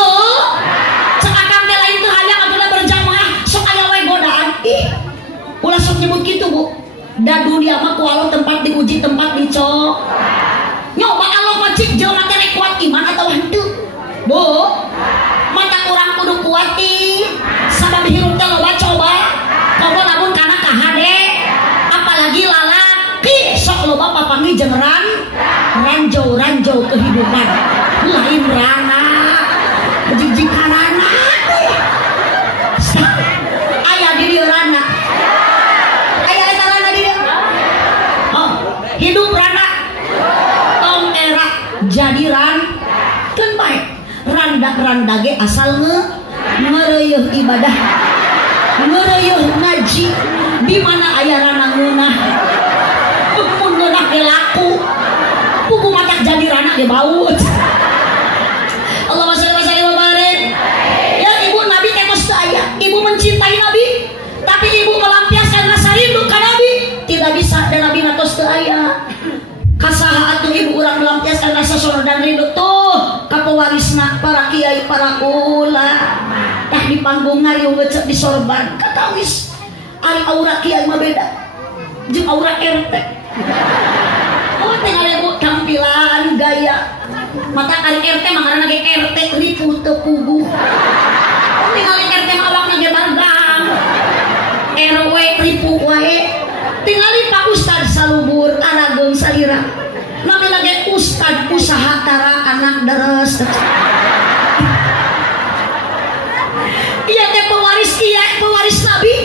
cek akang teh lain teu hayang atuh berjamaah sok aya wae godaan ih ulah sok nyebut kitu Bu da dunia mah ku Allah tempat diuji tempat dicok nyoba Allah macik jelema teh rek kuat iman atawa henteu Bu mata kurang kudu kuat ih sabab hirup teh loba coba komo lamun kana kahade apalagi lalaki sok loba papangi jeung ranjau kehidupan lain rana jijikanana aya di dieu rana aya eta rana di dieu oh hidup rana tong era jadi keun bae randa ge asal ngeureuh ibadah ngeureuh ngaji di mana aya rana ngeunah mun ngeunah ge laku pugu matak jadi rana ge baut Allahumma shalli wa sallim wa barik ya ibu nabi teh geus aya ibu mencintai nabi tapi ibu melampiaskan rasa rindu ka nabi tidak bisa dan nabi natos teu aya kasaha atuh ibu urang melampiaskan rasa sorot dan rindu tuh ka pewarisna para kiai para ulama tah di panggung ngariung ngecek di sorban kata wis ari aura kiai mah beda jeung aura RT oh tinggal ibu tampilan gaya mata ari RT mah ngaranna ge RT ripu teu puguh oh tinggal RT mah awakna ge bargang RW ripu wae tingali Pak Ustad salubur arageung salira nami lagi Ustad usaha tara anak deres iya teh pewaris nabi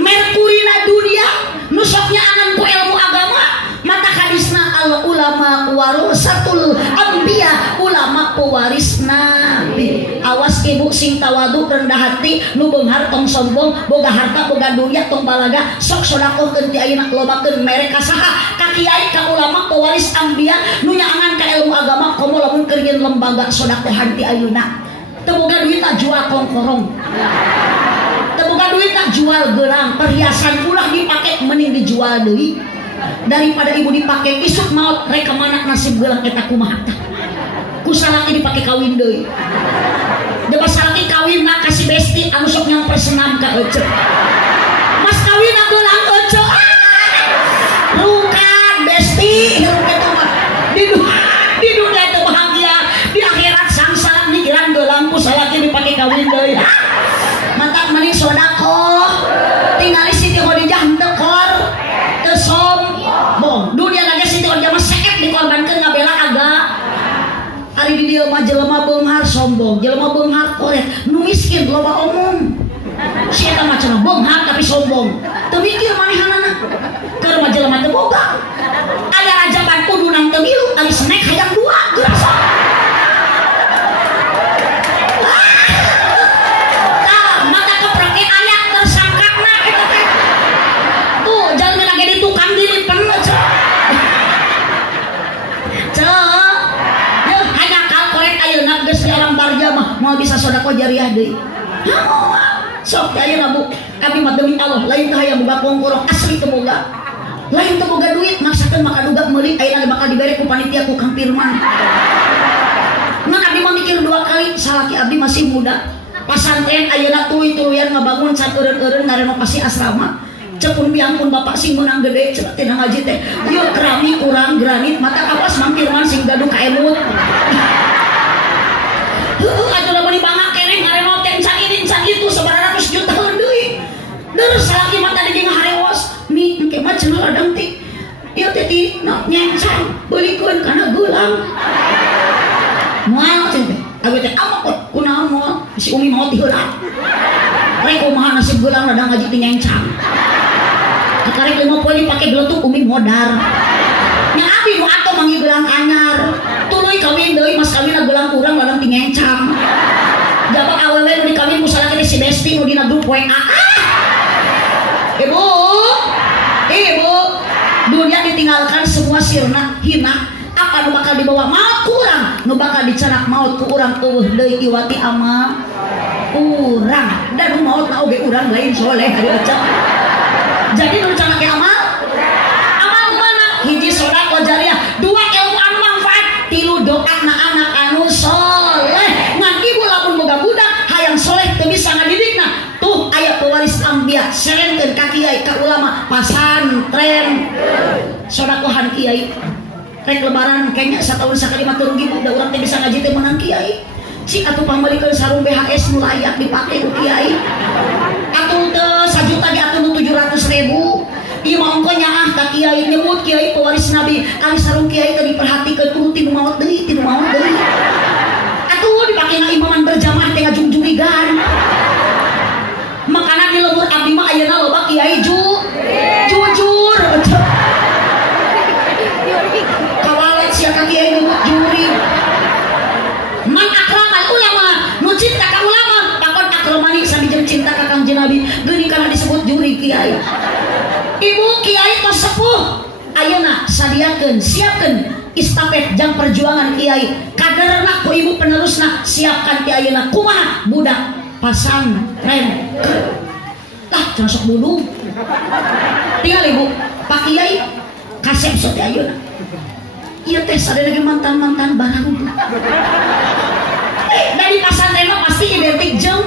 merkurina dunia nusoknya angan ku ilmu agama mata hadisna al ulama warasatul anbiya ulama pewaris nabi awas ibu sing tawadu rendah hati nu beunghar tong sombong boga harta boga dunia tong balaga sok sodakohkeun ti ayeuna lobakeun mere ka saha ka kiai ka ulama pewaris anbiya nu nyaangan ka ilmu agama komo lamun keur nyeun lembaga sodakohan ti ayeuna teu boga duit tak jual kongkorong teu boga duit tak jual gelang perhiasan ulah dipake mending dijual deui daripada ibu dipake isuk maot rek mana nasib gelang eta kumaha tah ku salaki dipake kawin deui depa salaki kawin na kasih besti anu sok nyamper senam ka ece mas kawin na gelang ece rukan besti hirup eta mah di dunia itu bahagia di akhirat sangsara mikiran gelang ku salaki dipake kawin deui mantap mending sodaqoh tingali Siti Khadijah henteu kor teu sombong dunia lagi Siti Khadijah mah seep dikorbankeun ngabela agama ari di dieu mah jelema beunghar sombong jelema beunghar korek nu miskin loba omong si eta mah cenah beunghar tapi sombong teu mikir manehanana keur mah jelema teu boga aya rajaban kudunang teu milu ari snack hayang dua gerasa mata keprake aya tersangkakna eta teh tuh jalmi lagi di tukang dilipen geus di alam barja mah mau bisa sedekah jariah deui. Sok ayeuna Bu, abdi mah demi Allah lain teh hayang boga kongkorong asli teu boga. Lain teu boga duit maksakeun maka duga meuli ayeuna bakal dibere ku panitia ku Kang Firman. Ngan abdi mah mikir dua kali salaki abdi masih muda. Pasantren ayeuna tuluy-tuluyan ngabangun sateureun-eureun ngarenovasi asrama. Cepun biangpun bapak sing meunang gede cenah tina ngaji teh. Ieu keramik urang granit mata kapas Mang Firman sing gaduh ka emut. Aduh udah beli bangga kene ngarenov teh can ini can itu sabaratus juta deui. Deureuh salaki mah tadi jeung harewas mi engke mah cenah ladang ti. Ieu teh ti nyencang beulikeun kana geulang. Moal cenah. Abi teh amak kunaon moal si Umi mau ti heula. Rek kumaha nasib geulang ladang ngaji ti nyencang. Karek 50 dipake geletuk Umi modar. Nya abi nu ato manggih gelang anyar. Tuluy kawin deui mas kawin gelang urang ladang ti ngencang. Jabak awewe nu dikawin ku salaki teh si Besti nu dina grup WA. Ibu, dunia ditinggalkan semua sirna hina. Apa nu bakal dibawa maut ku urang, nu bakal dicanak maut ku urang eueuh deui iwati amal urang. Dan nu maut na oge urang lain soleh ari ecek. Jadi nu dicanak amal hiji sodako jariah, dua ilmu anu manfaat, tilu doa na anak anu soleh. Ngan ibu lamun boga budak hayang soleh teu bisa ngadidikna, tuh aya pewaris ambia serenkeun ka kiai ka ulama pasantren sodakohan kiai. Rek lebaran kayaknya satahun sakali mah turun gitu, da urang teh bisa ngaji teh menang kiai. Si atuh pambalikeun sarung BHS nu layak dipake ku kiai. Atuh teu sajuta di atuh 700.000. Ieu mah ongko nyaah ka kiai nyebut kiai pewaris nabi, ari sarung kiai teh diperhatikeun kudu tinu maot deui, tinu maot deui. Atuh dipake ngaimaman berjamaah teh ngajung-jungigan. Makana di lembur abdi mah ayeuna loba kiai jujur. Kawalet sia ka kiai nyebut juri. Man akramal ulama, nu cinta ka ulama, takon akramani sambil cinta ka Kangjeng Nabi, geuning kana disebut juri kiai. Ibu kiai tos sepuh, ayeuna sadiakeun, siapkeun istafet jang perjuangan kiai. Kaderna ku ibu penerusna, siapkan ti ayeuna kumaha budak pasantren. Tah termasuk budung. Tinggal ibu, Pak Kiai kasep sote ayeuna. Ieu teh sadaya lagi mantan-mantan barang. Dari pasantren mah pasti identik jeung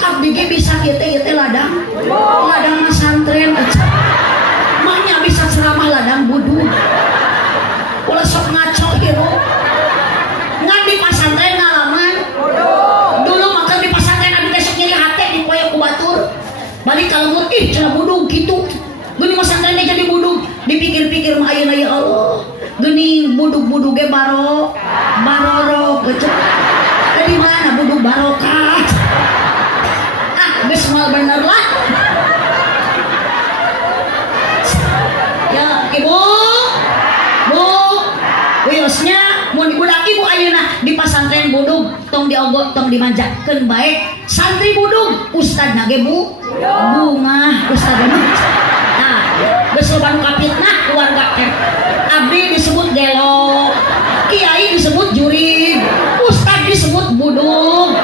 abdi ge bisa kieu teh ladang pesantren aja. Mahnya bisa ceramah ladang budug. Ulah sok ngaco ieu. Ngan di pasantren ngalaman. Dulu makan di pasantren abdi besok nyeri hate dipoe ku batur. Balik ka lembur ih cenah budug kitu. Geuning pesantren jadi budug. Dipikir-pikir mah ayeuna ya Allah. Geuning budug-budug ge barorok beuceuk. Dari mana budug barokah? Geus moal bener lah. Ya, Ibu. Bu. Wiosnya mun budak ibu ayeuna di pasantren budug tong diogok tong dimanjakeun bae. Santri budug ustadna ge bunga ustadna. Nah, geus loba nu kapitnah keluarga teh. Abdi disebut gelo, kiai disebut juri, ustad disebut budug.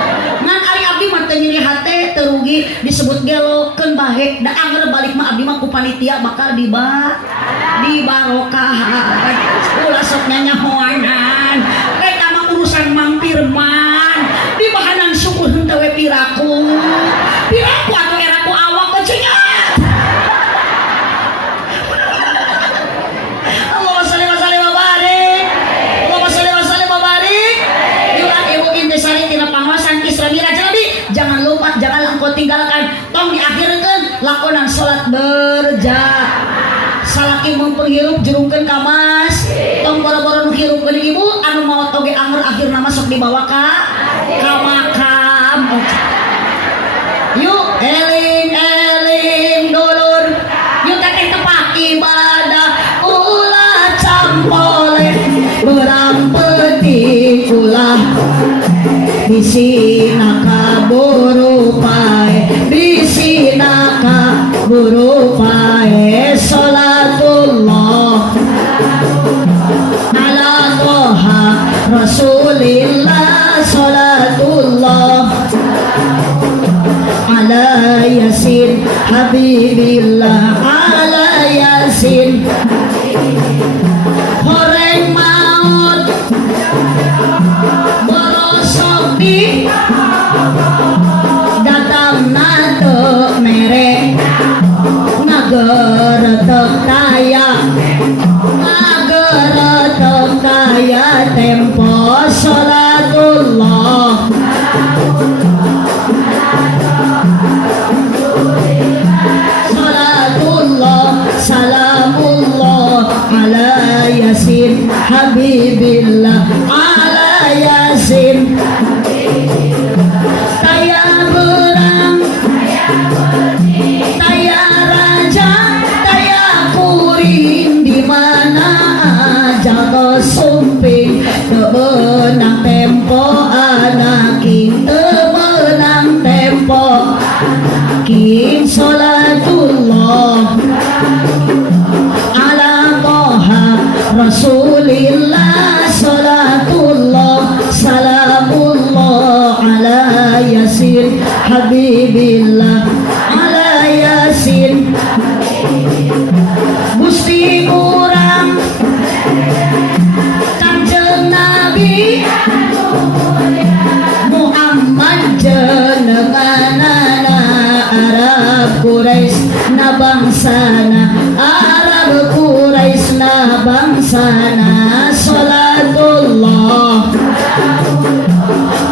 Ngan ari abdi mah teu nyeri hate teu rugi disebut gelokeun bae. Da anger balik mah abdi mah ku panitia bakal dibarokahan. Ulah sok nyanyahoanan. Rek mah urusan Mang Firman. Di bahanan suku henteu we piraku. Piraku atuh eraku awak kecenya. Allahumma shalli wa sallim wa barik. Allahumma shalli wa sallim wa barik. Yuan ibu intisari tina pangawasan Isra Miraj Nabi. Jangan lupa, jangan engkau tinggalkan. Tong diakhirkeun lakonan salat berjamaah. Salaki mempenghirup jerungkeun ka mas. Tong boro-boro nu hirupkeun ibu anu maot oge anger akhirna masuk dibawa ka makam. Yuk eling dulur. Yuk teteh tepak ibadah ulah campole berang peti ulah bisina kaburu pae salatullah ala toha rasulillah salatullah ala yasin habibillah ala yasin horeng maut borosok di datang nate mere ngageretek taya tempo salatullah salamullah ala yasin habibillah ala yasin taya berang taya raja taya kuring di mana aja kesumping tebenang tempo anaking tebenang tempo king salatullah ala toha rasulillah salatullah salamullah ala yasin habibillah ala yasin Gusti sana salatullah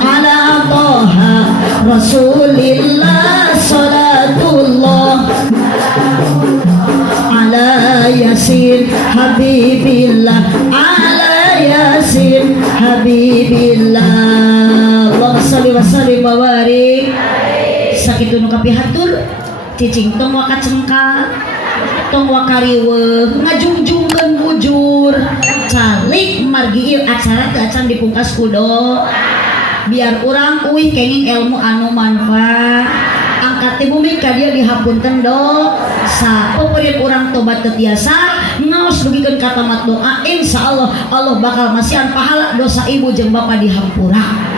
ala toha rasulillah salatullah ala yasin habibillah ala yasin habibillah Allahumma sholli wa sallim wa barik sakitu nu kapihatur cicing tong waka cengkak tong wakariweuh ngajungjungkeun bujur calik margi ieu acara teu acan dipungkas kudo biar urang uih kenging ilmu anu manfaat angkat ti bumi ka dieu dihapunten dosa peupeurieun urang tobat teu tiasa ngaos dugikeun ka tamat doa insyaallah Allah bakal masihan pahala dosa ibu jeung bapa dihampura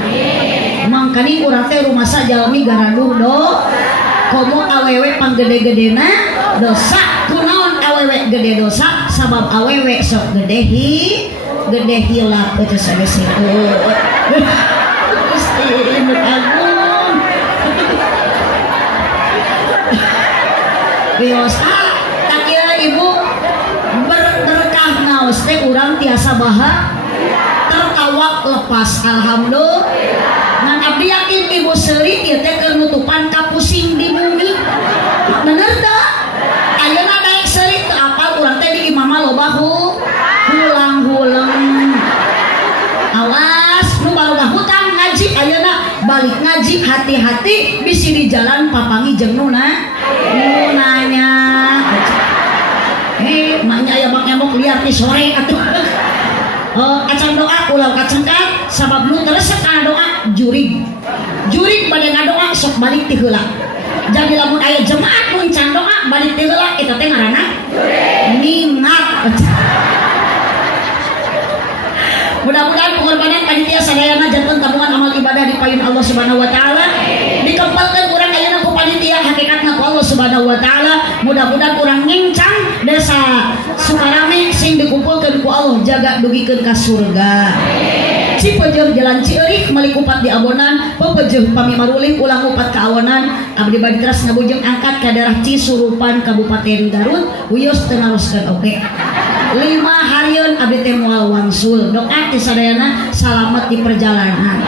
mangkani urang teh rumasa jalmi garanduh komo awewe panggede-gedena dosa kunaon awewe gede dosa sabab awewe sok gede hilap itu saja sih Gusti Induk Agung bios tak kira ibu berkah ngaos teh urang tiasa baha tertawa lepas alhamdulillah ngan abdi yakin ibu seuri ieu teh keur nutupan kapusing di bumi bener teu ayeuna daek seuri teu apal urang teh di imamah loba hulang-hulang awas nu baruga hutang ngaji ayeuna balik ngaji hati-hati bisi di jalan papangi jeung nunanya maknya aya bang emok liar di sore atuh acan doa ulah kacengkat sabab lu teresep kana doa jurig bade ngadoa sok balik ti heula jadi lamun aya jemaat mun can doa balik ti heula eta teh ngaranna mingat mudah-mudahan pengorbanan panitia sadayana janten tabungan amal ibadah di payun Allah Subhanahu wa taala dikempalkeun urang ayeuna ku panitia hakikatna ku Allah Subhanahu wa taala mudah-mudahan urang ngincang desa Sukarame sing dikumpulkeun ku Allah jaga dugikeun ka surga Cipeujeung jalan Cieurik meuli kupat di abonan pepeujeung pami marulih ulang upat ka awonan abdi bade teras ngabujeng angkat ka daerah Cisurupan Kabupaten Garut wios teu naroskeun oke 5 harian abdi teh moal wangsul doa ti sadayana salamet di perjalanan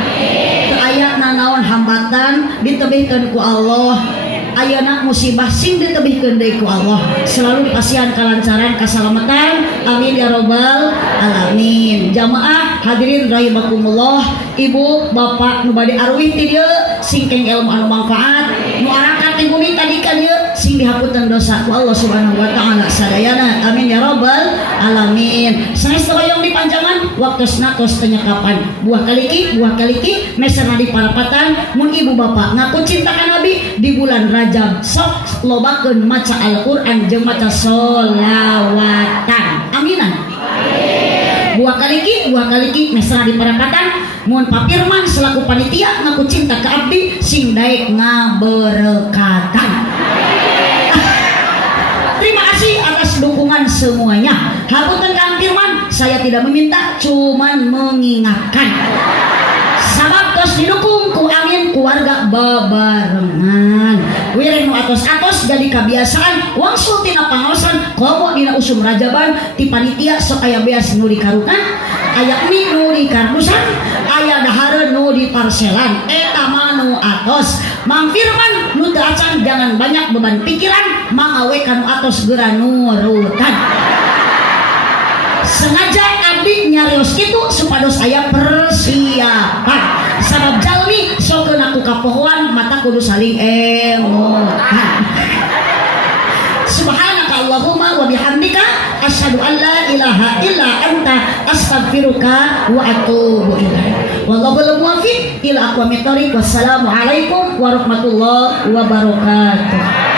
teu aya nanaon hambatan ditebihkeun ku Allah ayeuna musibah sing ditebihkeun deui ku Allah selalu dipasihan kalancaran kasalamatan amin ya robbal alamin jamaah hadirin rahimakumullah ibu bapak nu bade arwih ti dieu sing keng ilmu anu manfaat nu arakat ti bumi tadi ka dieu sing dihapunten dosa ku Allah Subhanahu wa taala sadayana amin ya robbal alamin sanes hoyong dipanjangan waktosna tos teu nyakapan buah kaliki meserna di parapatan mun ibu bapak ngaku cinta ka nabi di bulan Rajab sok lobakeun maca Al-Qur'an jeung maca sholawatan aminan buah kaliki mesra di parapatan mun papirman selaku panitia ngaku cinta ke abdi sing daek ngaberkatan terima kasih atas dukungan semuanya hapunten Kang Firman saya tidak meminta cuman mengingatkan sabab tos didukung ku amin keluarga babarengan wireh nu atos-atos jadi kebiasaan wangsul tina pangaosan komo dina usum rajaban ti panitia sok aya beas nu dikarutan aya mie nu dikardusan aya dahareun nu diparselan eta mah nu atos Mang Firman nu teu acan jangan banyak beban pikiran mangawe kanu atos geura nurutan sengaja abdi nyarios kitu supados aya persiapan sabab jalmi sokeun aku ka pohoan mata kudu saling emohan subhanaka Allahumma wa bihamdika asyhadu an la ilaha illa anta astaghfiruka wa atubu ilaik wallahu muwaffiq ila aqwamit thoriq wassalamu alaikum warahmatullahi wabarakatuh.